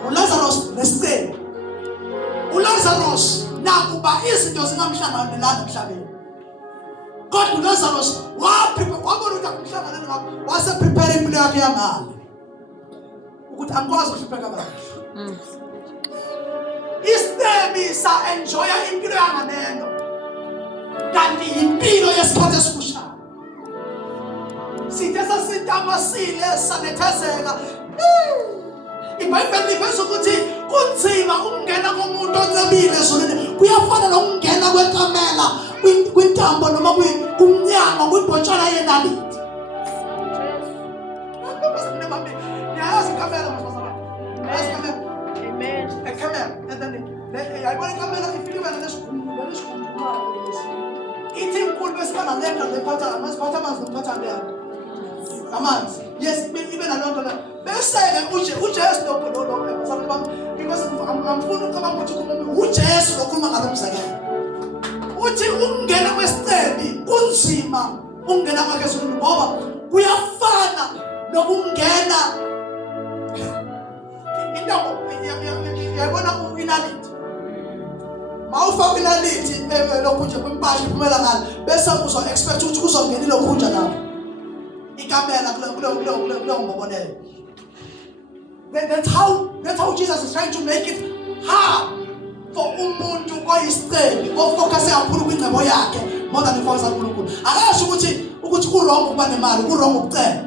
uLazarus nestebi. uLazarus nakuba izinto zingamhlanganelanga emhlabeni. God uLazarus wabona ukuthi akuhlanganele ngakho, wase prepare impilo yakhe yangale ukuthi angikwazi ukuhlupheka kahle. Istebi sa enjoy impilo yanganeno, kanti impilo yesikhathi esifushane. Sithe sasitamasile sanethezeka. iBhayibheli liveza ukuthi kunzima ukungena komuntu oncebile ezulwini, kuyafana nokungena kwenkamela kwintambo noma kumnyango kwibhotshana yenaliti. bami niyayazi ikamera masazana niyayazi ikamera Amen. camera and then yayibona ikamera ifike ibona lesikhumbulo ithi inkulu bese banaleka lephatha amanzi nophatha leyo amanzi yes ibe nalonto la bese-ke ujesu lo because amfuna ucabanga ukuthi ujesu lokhuluma ngalo mzekelo uthi ukungena kwesitebi kunzima ukungena kwakhe ezulwini ngoba kuyafana nokungena indawo yayibona inalithi mawufaka inalithi lokhunja kwimpahla iphumela ngalo bese uzwa expect ukuthi kuzongena ilokhunja lapho ikamela kuleyo mbobonelo. That's how Jesus is trying to make it hard for umuntu oyisitebi ofocus kakhulu kwingcebo yakhe more than ifocus kaNkulunkulu. Akasho ukuthi kurong ukuba nemali, kurong ukucela.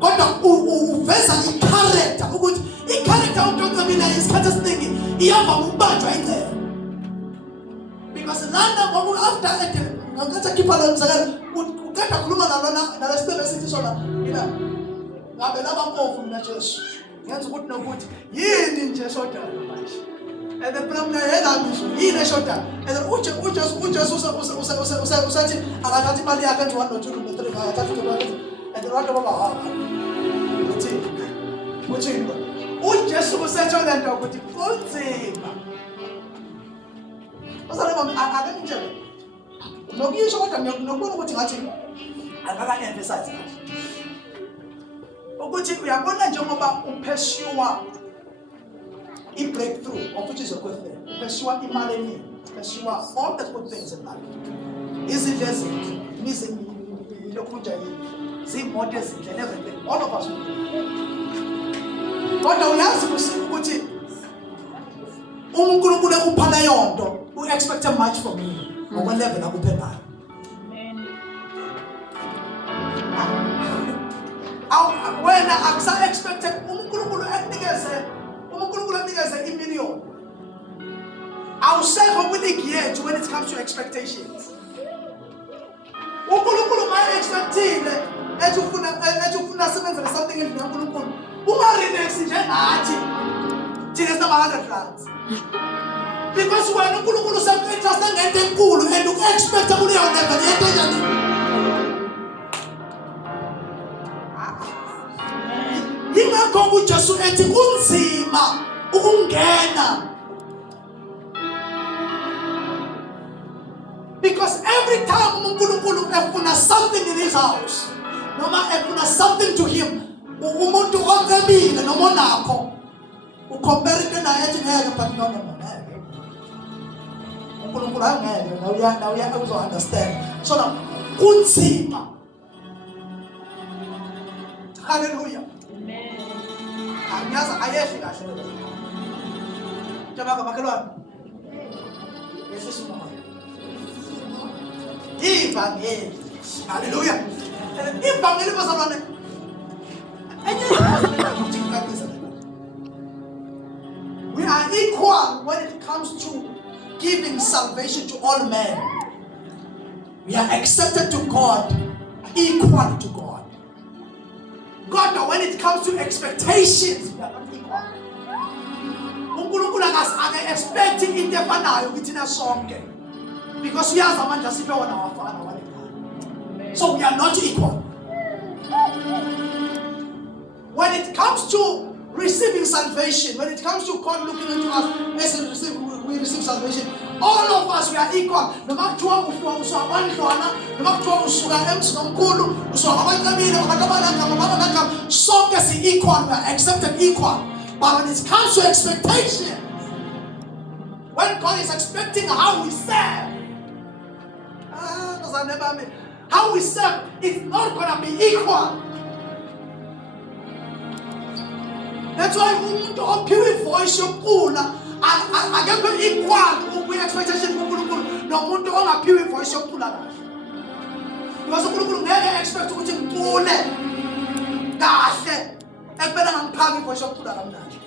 Kodwa uveza i-character ukuthi i-character uNtotsobila isikhathi esiningi iyava ukubanjwa ingcebo. Because lana ngoku after ngathi khipha lo mzekelo uqeda khuluma nalesitebi esithi sona mina ngabe labampofu mina Jesu. Ngenza ukuthi nokuthi yini nje shoda manje. And the problem yena ngisho yini shoda. And uJesu usathi akathathi imali yakhe nje 1 no 2 no 3 akathathi into and the right baba uthi uJesu usethe lento ukuthi kunzima. Basale bami akanitshela. Nokuyisho kodwa ngiyakubona ukuthi ngathi akaka emphasize kahle. Ukuthi uyabona njengoba upursue i-breakthrough of which is your question. Upursue imali eningi, pursue all the good things in life. Izinto ezinhle, ilokhunja yini, zimoto ezinhle, everything. All of us will do. Kodwa uyazi ukuthi uNkulunkulu ekupha leyo nto, u-expect much from you. Ngokwelevel akuphe ngayo. Wena akusa expected uNkulunkulu ekunikeze imillion. Awusekho kwiligi yethu when it comes to expectations. uNkulunkulu ma expectile ethi ufuna sebenza something endlini kaNkulunkulu. Ungarelax njengathi thina sina-100 rands. Because wena uNkulunkulu usetrust ngento enkulu and uku-expecta kuleyo level yento enjani. Yingakho uJesu ethi kunzima ukungena. Because every time uNkulunkulu efuna something in his house, noma efuna something to him, umuntu oncebile noma onakho ucompare into naye ethi ngeke but no uNkulunkulu angeke na uya uzo-understand. So now kunzima. Hallelujah. Angiyazi ayehli kahle le. Njengoba makhelwane. Yesisuma. Ivangeli. Hallelujah. Ivangeli bazalwane. We are equal when it comes to giving salvation to all men. We are accepted to God, equal to God. God, when it comes to expectations, we are not equal. uNkulunkulu aka-expect into efanayo kithina sonke. Because we are zamandla siphe wona wafana walekana. So we are not equal. When it comes to receiving salvation, when it comes to God looking into us as we receive salvation, all of us we are equal. Noma kuthiwa usuka kwandlwana, noma kuthiwa usuka emsinomkhulu, usuka kwabancabile, kwabantu sonke si-equal, we are accepted equal. But when it comes to expectation, when God is expecting how we serve, how we serve, it's not going to be equal. That's why umuntu ophiwe voice yokucula akekho equal kwi-expectation kuNkulunkulu nomuntu ongaphiwe voice yokucula kahle. Because uNkulunkulu ngeke expect ukuthi ngicule kahle ekubela ngangiphaka ivoice yokucula kamnandi.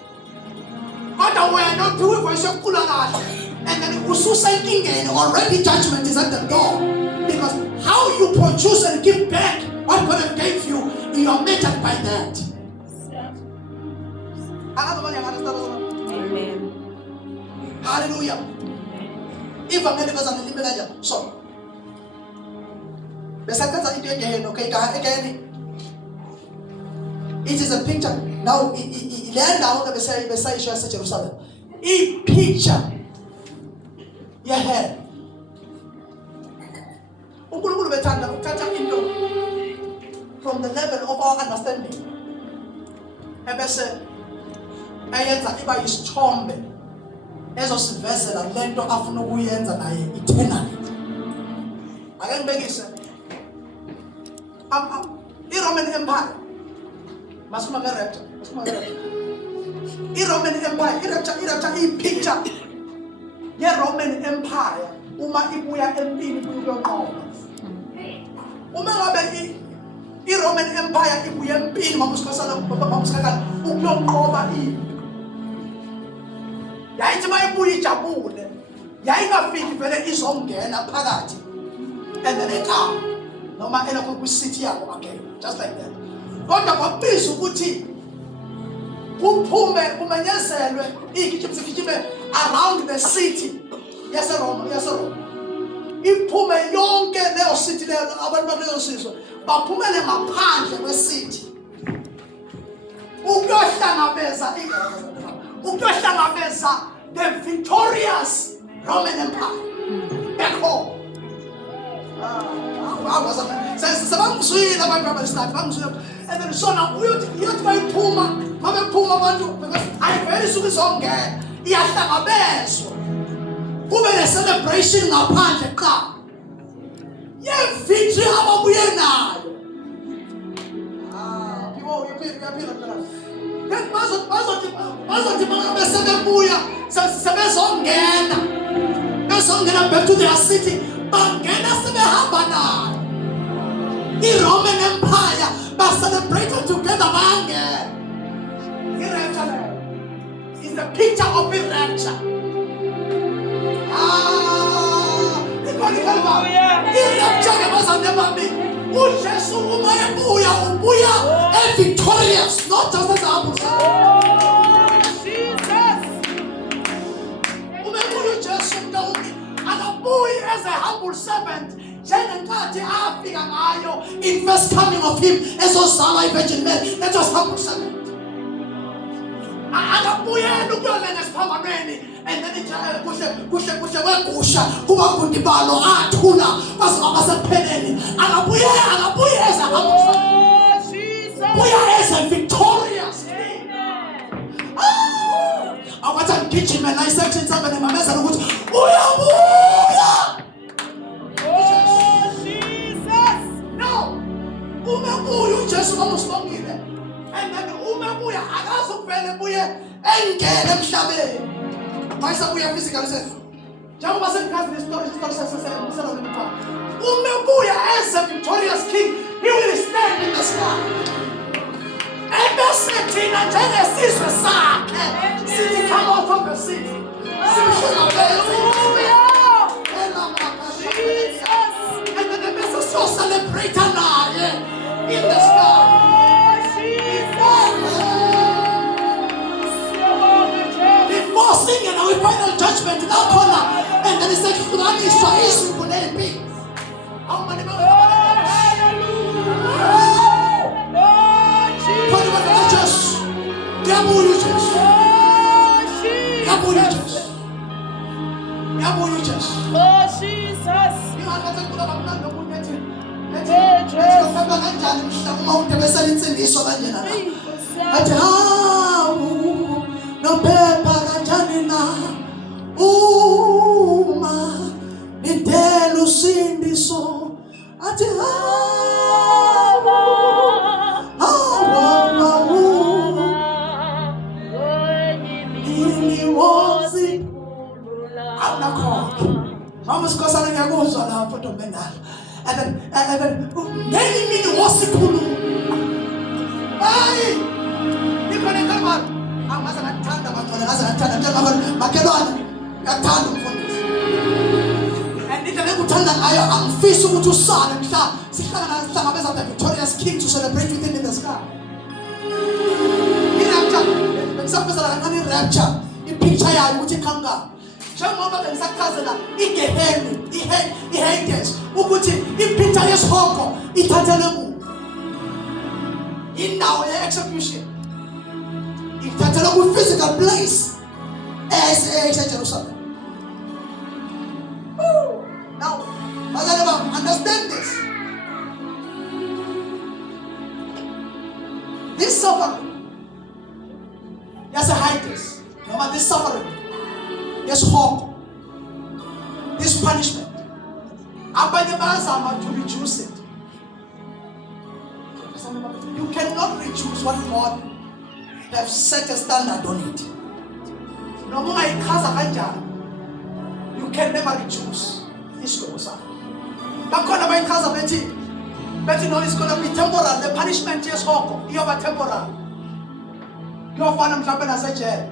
Kodwa wena ophiwe voice yokucula kahle and then ususa inkingeni, already judgment is at the door. Because how you produce and give back what God gave you, you are measured by that. Amen. Hallelujah. Ivangeli bazana lime kanjani? So. Besakwenza into again, okay? Again. It is a picture. Now, land out of the Messiah Jerusalem. A picture. Your head. From the level of our understanding. Ebese ayenza iba yisithombe ezosivesela lento afuna ukuyenza naye eternally. Ake ngibekise. I-Roman Empire. Masuma nge-rapture. I-Roman Empire, i-rapture i-picture ye-Roman Empire uma ibuya empini kuyonqoba. Uma ngabe i-Roman Empire ibuya empini mamusikasana ukuyonqoba impi. Yayithi mayibuya ijabule. Yayingafiki vele izongena phakathi. And then ekama noma elokhu kwi-city yabo again, just like that. Kodwa kwabiza ukuthi kuphume kumenyezelwe igijime around the city yaseRoma. Iphume yonke leyo city leyo abantu bakuleyo sizwe baphumele ngaphandle kwe-city ukuyohlangabeza the victorious Roman Empire back home. Sebangizwile abantu abasithathu bangizwile. And then so now uyothi bayiphuma mabephuma abantu because ayivele isuke izongena iyahlangabezwa kube ne-celebration ngaphandle qha ye-victory ababuye nayo. Bazothi bangabe sebebuya sebezongena back to their city. Bangena sebehamba nayo i-Roman Empire celebrated together bangena. I-rapture is the picture of the rapture. I-rapture ngebazane bami uJesu uma ubuya victorious, not just as humble. As a humble servant, in first coming of him, as a Sala Virgin Mary, that was humble servant. And then it kusha kuba kundibalo athula basepheleni akabuye as a humble servant. Buya as a victorious king. Awathi ngigijime la isection 7 emamezela ukuthi uyabuya. Umebuya uJesu bamusibongile. And then umebuya akazuvele buye engene emhlabeni. Mayisabuya physically says. Njengoba sengazi story sesebenzisana umebuya as a victorious king, he will stand in the sky. Ebese thina njengesizwe sakhe sithi come out of the city. And then the message so celebrate naye in the sky. Before singing our final judgment in our corner, and then he said, "Fulani Israel kunele pi." How many more? And then many was the cool. Hey, you can come on. I'm as a tanda, and if I am facing to son and the victorious king to celebrate with him in the sky. rapture ipicture yayo ukuthi ikhangaka njengoba bengisachazela igeheni iHades ukuthi ipicture yesihoko ithathelwe kuwo indawo ye-execution ithathelwe ku-physical place eseJerusalem. Now understand this. This suffering, there's a Hades. Remember this suffering, this hope, this punishment. Abanye bayazama to reduce it. You cannot reduce what God has set a standard on it. No more you can never reduce this goes on. But no, it's going to be temporal. The punishment is hope. You are temporal. You are one of them as a chair.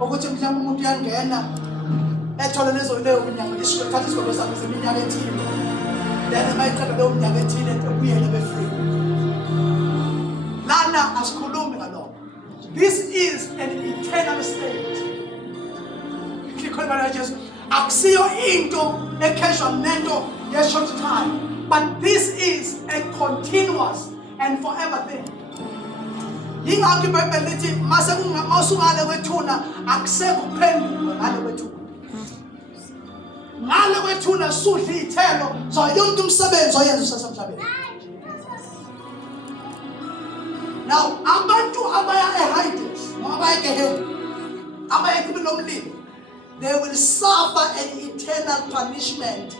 Okuthi mhlawumbe umuntu uyangena ethole lezo leyo minyaka isikhathi isikolo sakhe seminyaka ethile then mayiqeda leyo minyaka ethile ubuyele be-free. Lana asikhulumi ngalokho. This is an eternal state. Ikhuluma Jesu akusiyo into e-casual nento ye-short time, but this is a continuous and forever thing. Yingakho iBhayibheli lithi masungale kwethuna akusekho kuphenduka ngale kwethuna. Ngale kwethuna sudla iy'thelo so yonke umsebenzi oyenza usasemhlabeni. Now abantu abaya eHades noma abaya eGehena abaya ekhibini lomlilo, they will suffer an eternal punishment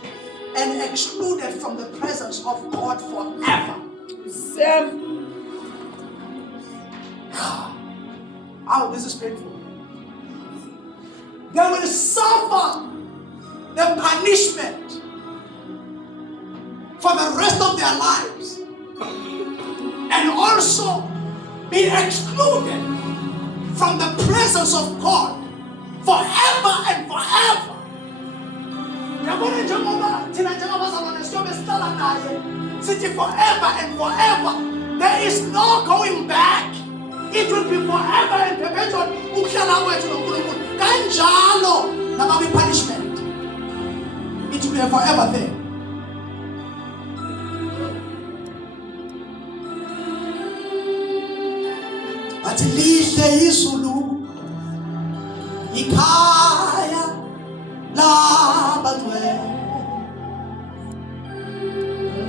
and excluded from the presence of God forever. Oh, this is painful. They will suffer the punishment for the rest of their lives and also be excluded from the presence of God forever and forever. Forever and forever. There is no going back. It will be forever and perpetual. Kanjalo namabi punishment. It will be a forever thing. But lihle izulu ikhaya labangcwele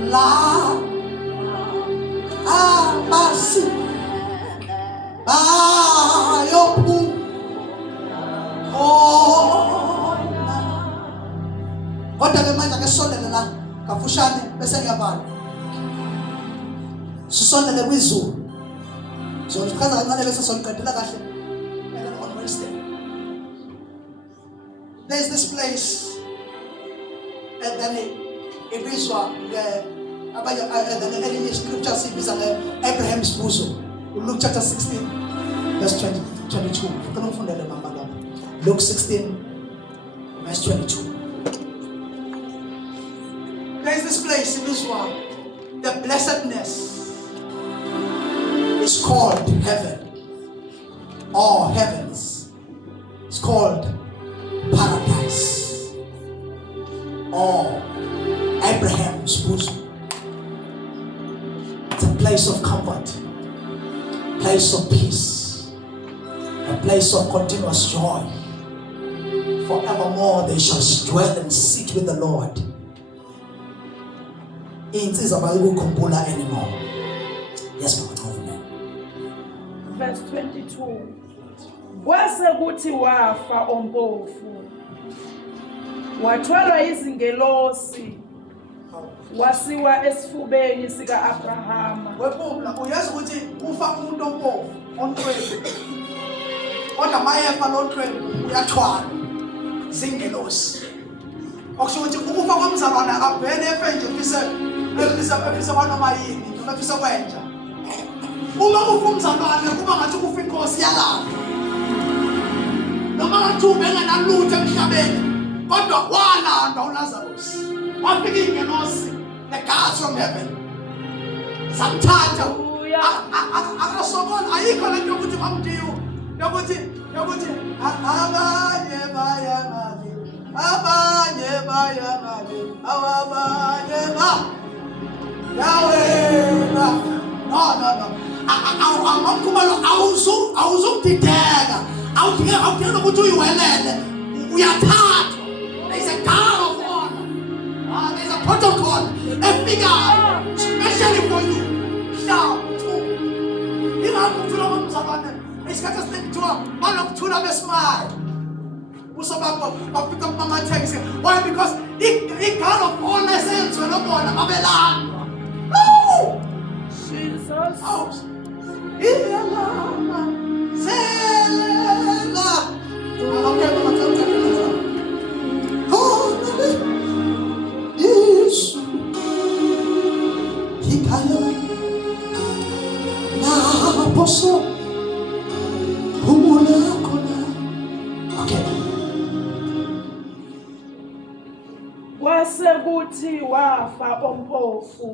la abasi bayophu kodwa ke manje ake sisondele la kafushane bese ngiyavala sisondele kwizulu sochaza kancane bese soliqedela kahle on Wednesday. There's this place and then ibizwa the scripture ibiza Abraham's bosom. Luke chapter 16 verse 22. Luke 16 verse 22. There is this place in Israel. The blessedness is called heaven or heavens. It's called paradise or Abraham's bosom. It's a place of comfort, place of peace, a place of continuous joy. Forevermore they shall dwell and sit with the Lord. Anymore. Yes, verse 22. Kwase kuthi wafa ompofu, wathwalwa izingelosi, wasiwa esifubeni sika Abrahama. Wepumla uyazi ukuthi ufa umuntu ompofu onqwele. Kodwa mayefa lonqwele uyathwala izingelosi. Okusho ukuthi ukufa komzalwane akabhene efe nje efisa kwanoma yini, efisa kwenja. Uma kufa umzalwane kuba ngathi kufa inkosi yalapha. Noma ngathi ubengenalutho emhlabeni, kodwa walanda uLazarus. Wafika ingelosi, the gods from heaven. Samthatha akasokona ayikho lento yokuthi bamdiyo yokuthi yokuthi abanye baya ngale, abanye baya ngale, awabanye ba yawena. No. Awukhumalo awuzumdideka, awudinga ukuthi uyiwelele, uyathathwa. There's a God of honor. There's a protocol efikayo especially for you. Ingakuthula komzalwane isikhathi esiningi kuthiwa banokuthula besimile. Usobakho bafika kumamateksi. Why? Because i-God of honor esenziwe lobona babelandwa. Jesus. Iyalama zelela. Yesu hikaya na poso humula kona. Okay. Kwase kuthi wafa omphofu,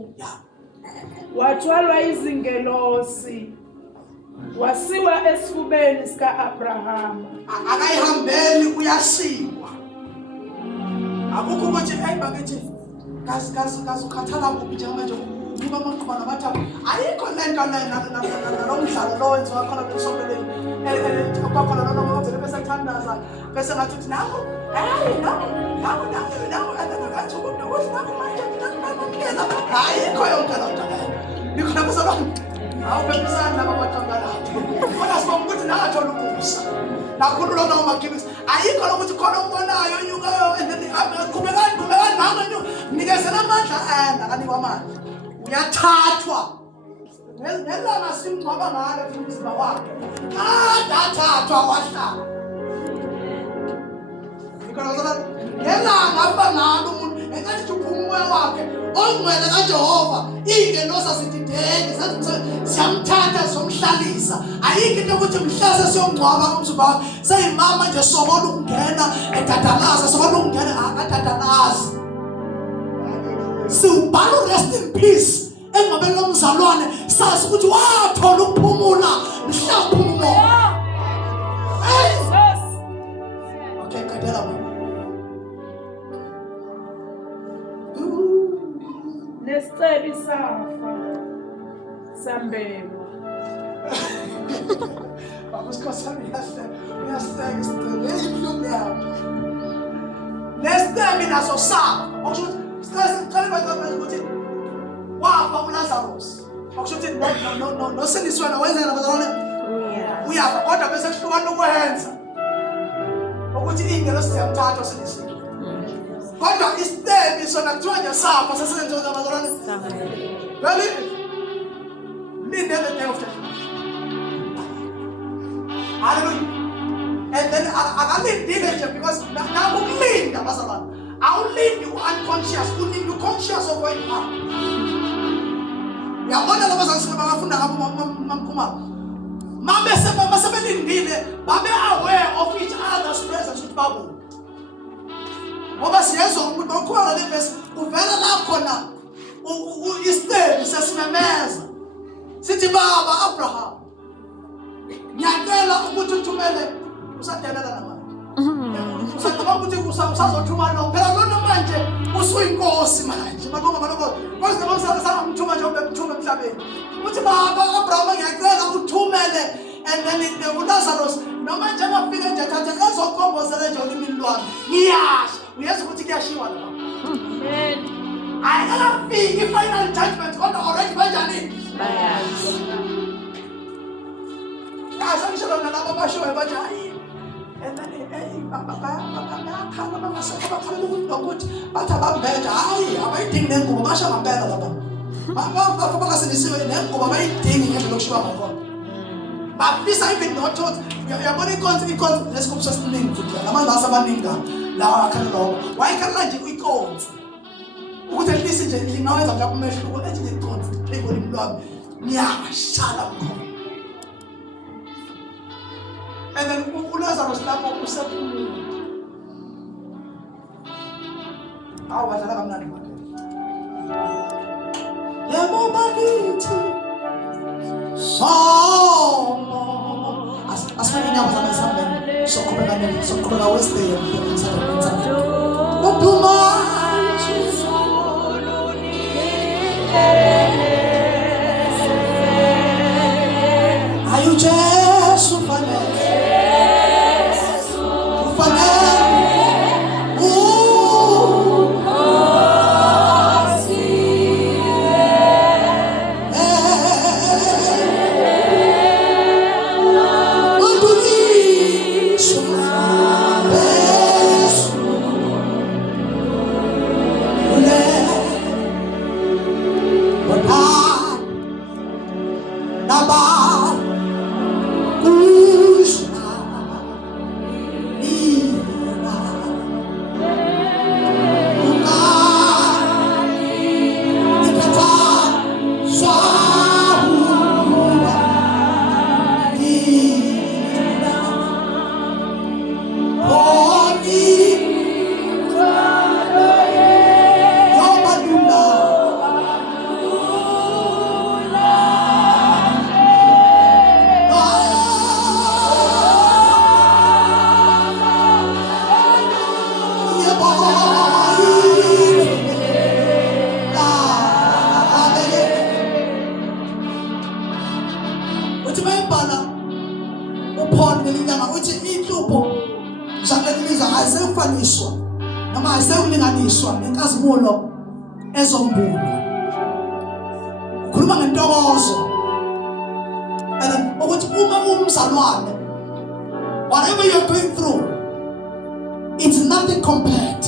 wathwalwa izingelosi, wasiwa esifubeni sika-Abrahama. Akayihambeli uyasiwa. Akukho ukuthi bakithi kazi ukhathala kuphi njengamanje ukuba amaqhuba nabathi ayikho lento nomdlalo lo wenziwa khona besombeleni bakhona noma bavele besathandaza bese ngathi uthi nawo ngathi umuntu nawo manje ngiyakubamukela. Ayikho yonke lonto leyo. Nikhona bezalwane awubhekisana nababathandana kodwa sibonga ukuthi nakathola ukusa nakhulu lona umagibisi ayikho lokuthi khona umbonayo enyukayo qhubekani nami nikezela amandla akanikwa amandla. Uyathathwa ngelanga simngcwaba ngalo umzimba wakhe athathwa wahlala. Ngelanga afa ngalo umuntu engathi uphuma umoya wakhe ongcwele kaJehova, iy'ngelosi zidideke siyamthatha somhlalisa. Ayikho into yokuthi mhlase siyomngcwaba umzimba wakhe seyimama nje sobona ukungena edatalaza, sobona ukungena akadadalazi. Siwubhala rest in peace engcwabeni lomzalwane sazi ukuthi wathola ukuphumula mhlaphumumo. Okay, kadela mo. Nesicebi safa sambelwa. Babuskosami uyahleka isicelo eyibuhlungu yakho. Nesicelo naso safa. Okusho sicela bazakwazi ukuthi wafa uLazarus. Okusho ukuthi no siniswana wenza nabazalwane uyafa kodwa bese kuhlukana ukwenza ukuthi iy'ngelosi ziyamthatha usinisile. Kodwa isitebi sona kuthiwa nje safa sesenziwe nabazalwane. Really? Linde the day of judgment. Hallelujah. And then akalindile nje because nakukulinda bazalwane. Awulindi unconscious, ulindi conscious of where you are. Yabona laba bazalwane bangafunda ngabo mamkhuma. Masebelindile babe aware of each other's presence with Bible. Ngoba siyezwa umuntu okhona le verse uvela la khona isitebi sesimemeza. Sithi baba Abraham, ngiyacela ukuthi uthumele usadelela namanje. Usacabanga ukuthi usazothuma lo phela lona manje usuyinkosi manje. Mabonga maloko. Konke ngomsana ngithuma nje ubekuthuma emhlabeni. Uthi baba Abraham ngiyacela uthumele and then uLazarus noma nje ngafika nje thatha ezokhomboza nje ulimi lwami. Ngiyasho uyazi ukuthi kuyashiwa la. Amen. Ayikafiki final judgment kodwa already banjani? Kaza ngisho nalabo bashoyo bathi hayi. And then bakhala bangasekho ukuthi bathi abambethe hayi abayidingi nengubo basha ngempela lapha. Bangasenisiwe nengubo abayidingi ngendlela okushiwa ngakhona. Bafisa even not told uyabona ikonzi lesikhomo sesiningi futhi lamanzi abaninga la akhala lokho. Wayikhala nje ikonzi ukuthi at least nje lingawenza mhlawumbe umehluko ethi ikonzi phezulu lwami ngiyashala mkhona. And then uLazarus lapho usephumule. Badlala kamnandi manje. Yebo bakithi. Somo. Asifike inyawo zami esambeni. soqhubeka soqhubeka Wednesday uphuma ayu Jesu fanele noma asewulinganiswa nenkazimulo ezombulo ukhuluma ngentokozo and ukuthi uma umzalwane whatever you're going through it's nothing compared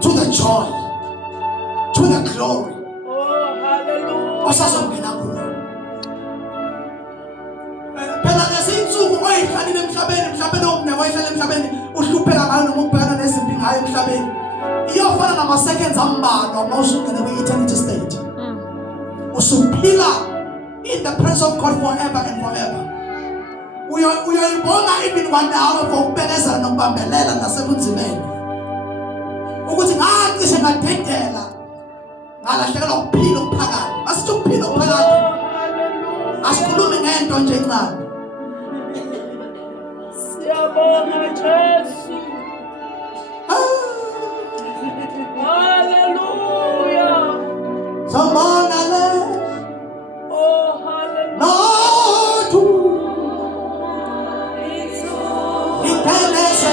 to the joy to the glory osazongena kuyo phela lezinsuku oyihlalile emhlabeni mhlawumbe omnye wayihlala emhlabeni uhlupheka ngayo noma ubhekana nezimpi ngayo emhlabeni iyofana nama-seconds ambalwa uma usungena kwi-eternity state usuphila in the presence of God forever and forever uyoyibona even kwanawe for ukubekezela nokubambelela nasebunzimeni ukuthi ngacishe ngadedela ngalahlekelwa ukuphila okuphakathi asithi ukuphila okuphakathi asikhulumi ngento nje encane siyabonga Jesu hallelujah sambona le oh hallelujah no tu ipeleze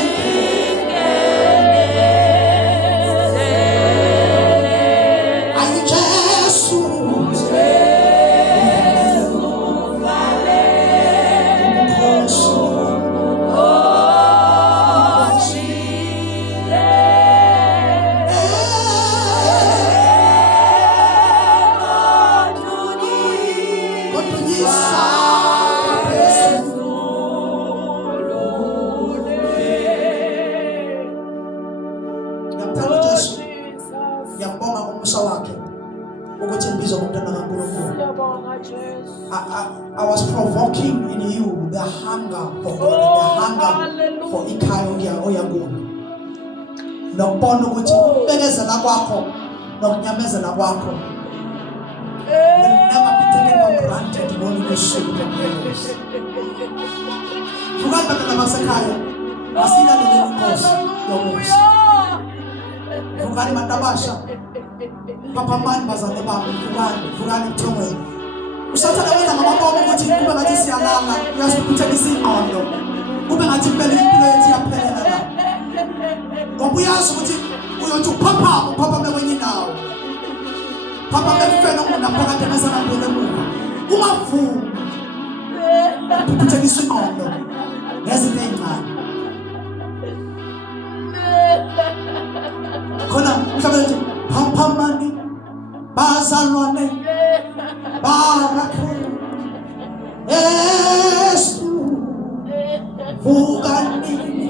ayu Jesu I was provoking in you the hunger for God, the hunger for ikhaya oyakulo. Nokubona ukuthi ukubekezela kwakho nokunyamezela kwakho will never be taken for granted when you should be praised. Fuka bantwana basekhaya asilalele inkosi yomusa. Fukani matabasha. Papa mani bazalwane bami fukani mthongweni. Usathana wenza ngamabomo ukuthi kube ngathi siyalala uyasiphuthekisa ingqondo kube ngathi impela impilo yethu iyaphelela la ngoba uyazi ukuthi uyothi uphaphame kwenye indawo phaphame kufena umuntu phakathi emesanandele emuva ungavumi uphuthekisa ingqondo ngezinto ey'ncane khona mhlawumbe phaphamani bazalwane Barakah Yesu Vugani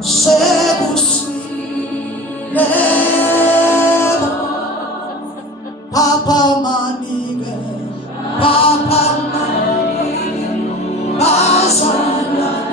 Sebusi Leba Papa Manige Papa Manige Basana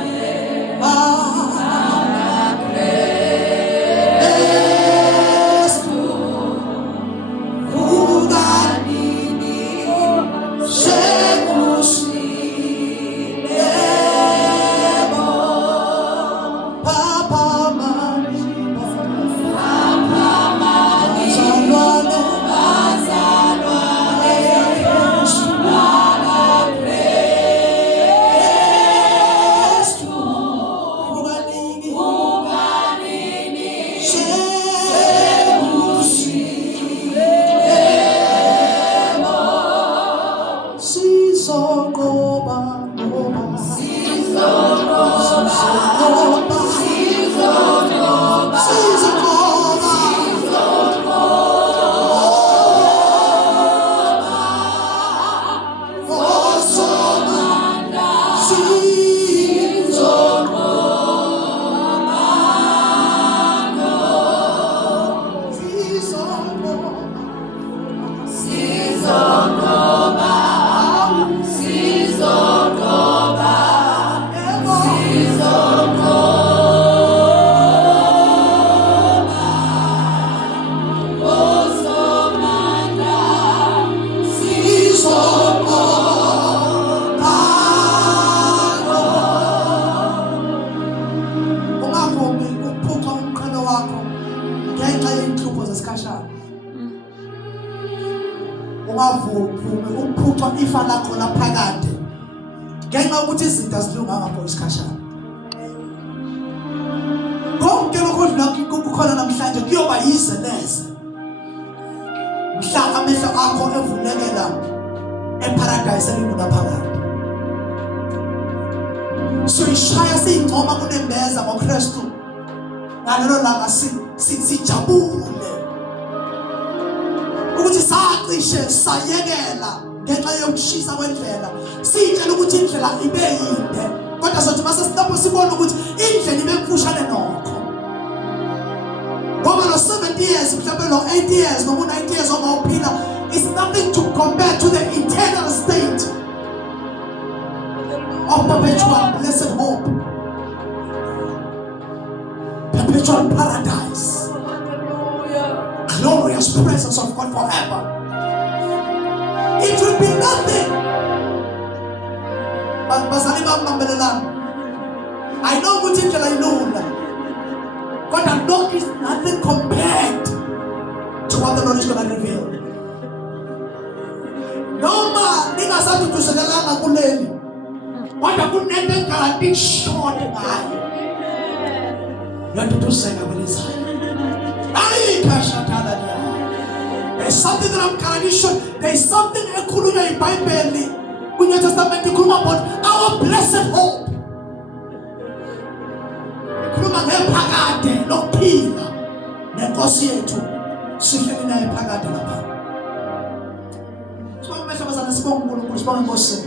ngenxa yokuthi izinto azilunganga for isikhashana. Konke lokho kukhona namhlanje kuyoba yize neze. Mhla amehlo akho evulekela eparadise elikunaphakade. So ishaya siyingcoma kunembeza ngoKristu. Ngalelo langa sijabule. Ukuthi sacishe sayekela ngenxa yokushisa kwendlela. Sitshela ukuthi indlela ibe yinde. Kodwa sothi mase sitapho sibona ukuthi indlela ibe mfushane nokho. Ngoba lo 70 years, mhlawumbe lo 8 years, noma 90 years ongaphila is nothing to compare to the eternal state of perpetual blessed hope. Perpetual paradise. Glorious presence of God forever. It will be nothing. But I know what it is. But I know it's nothing compared to what the Lord is going to reveal. No man, nigga said to Segalana Kuleni. What I could never guarantee short by. You have to do Segalis. There's something that I'm guaranteed sure. There's something in the Bible. When you Testament, you about our blessed hope. Lophila nenkosi yethu sihleli naye phakathi lapha. So manje bazana sibonga uNkulunkulu, sibonga Nkosi.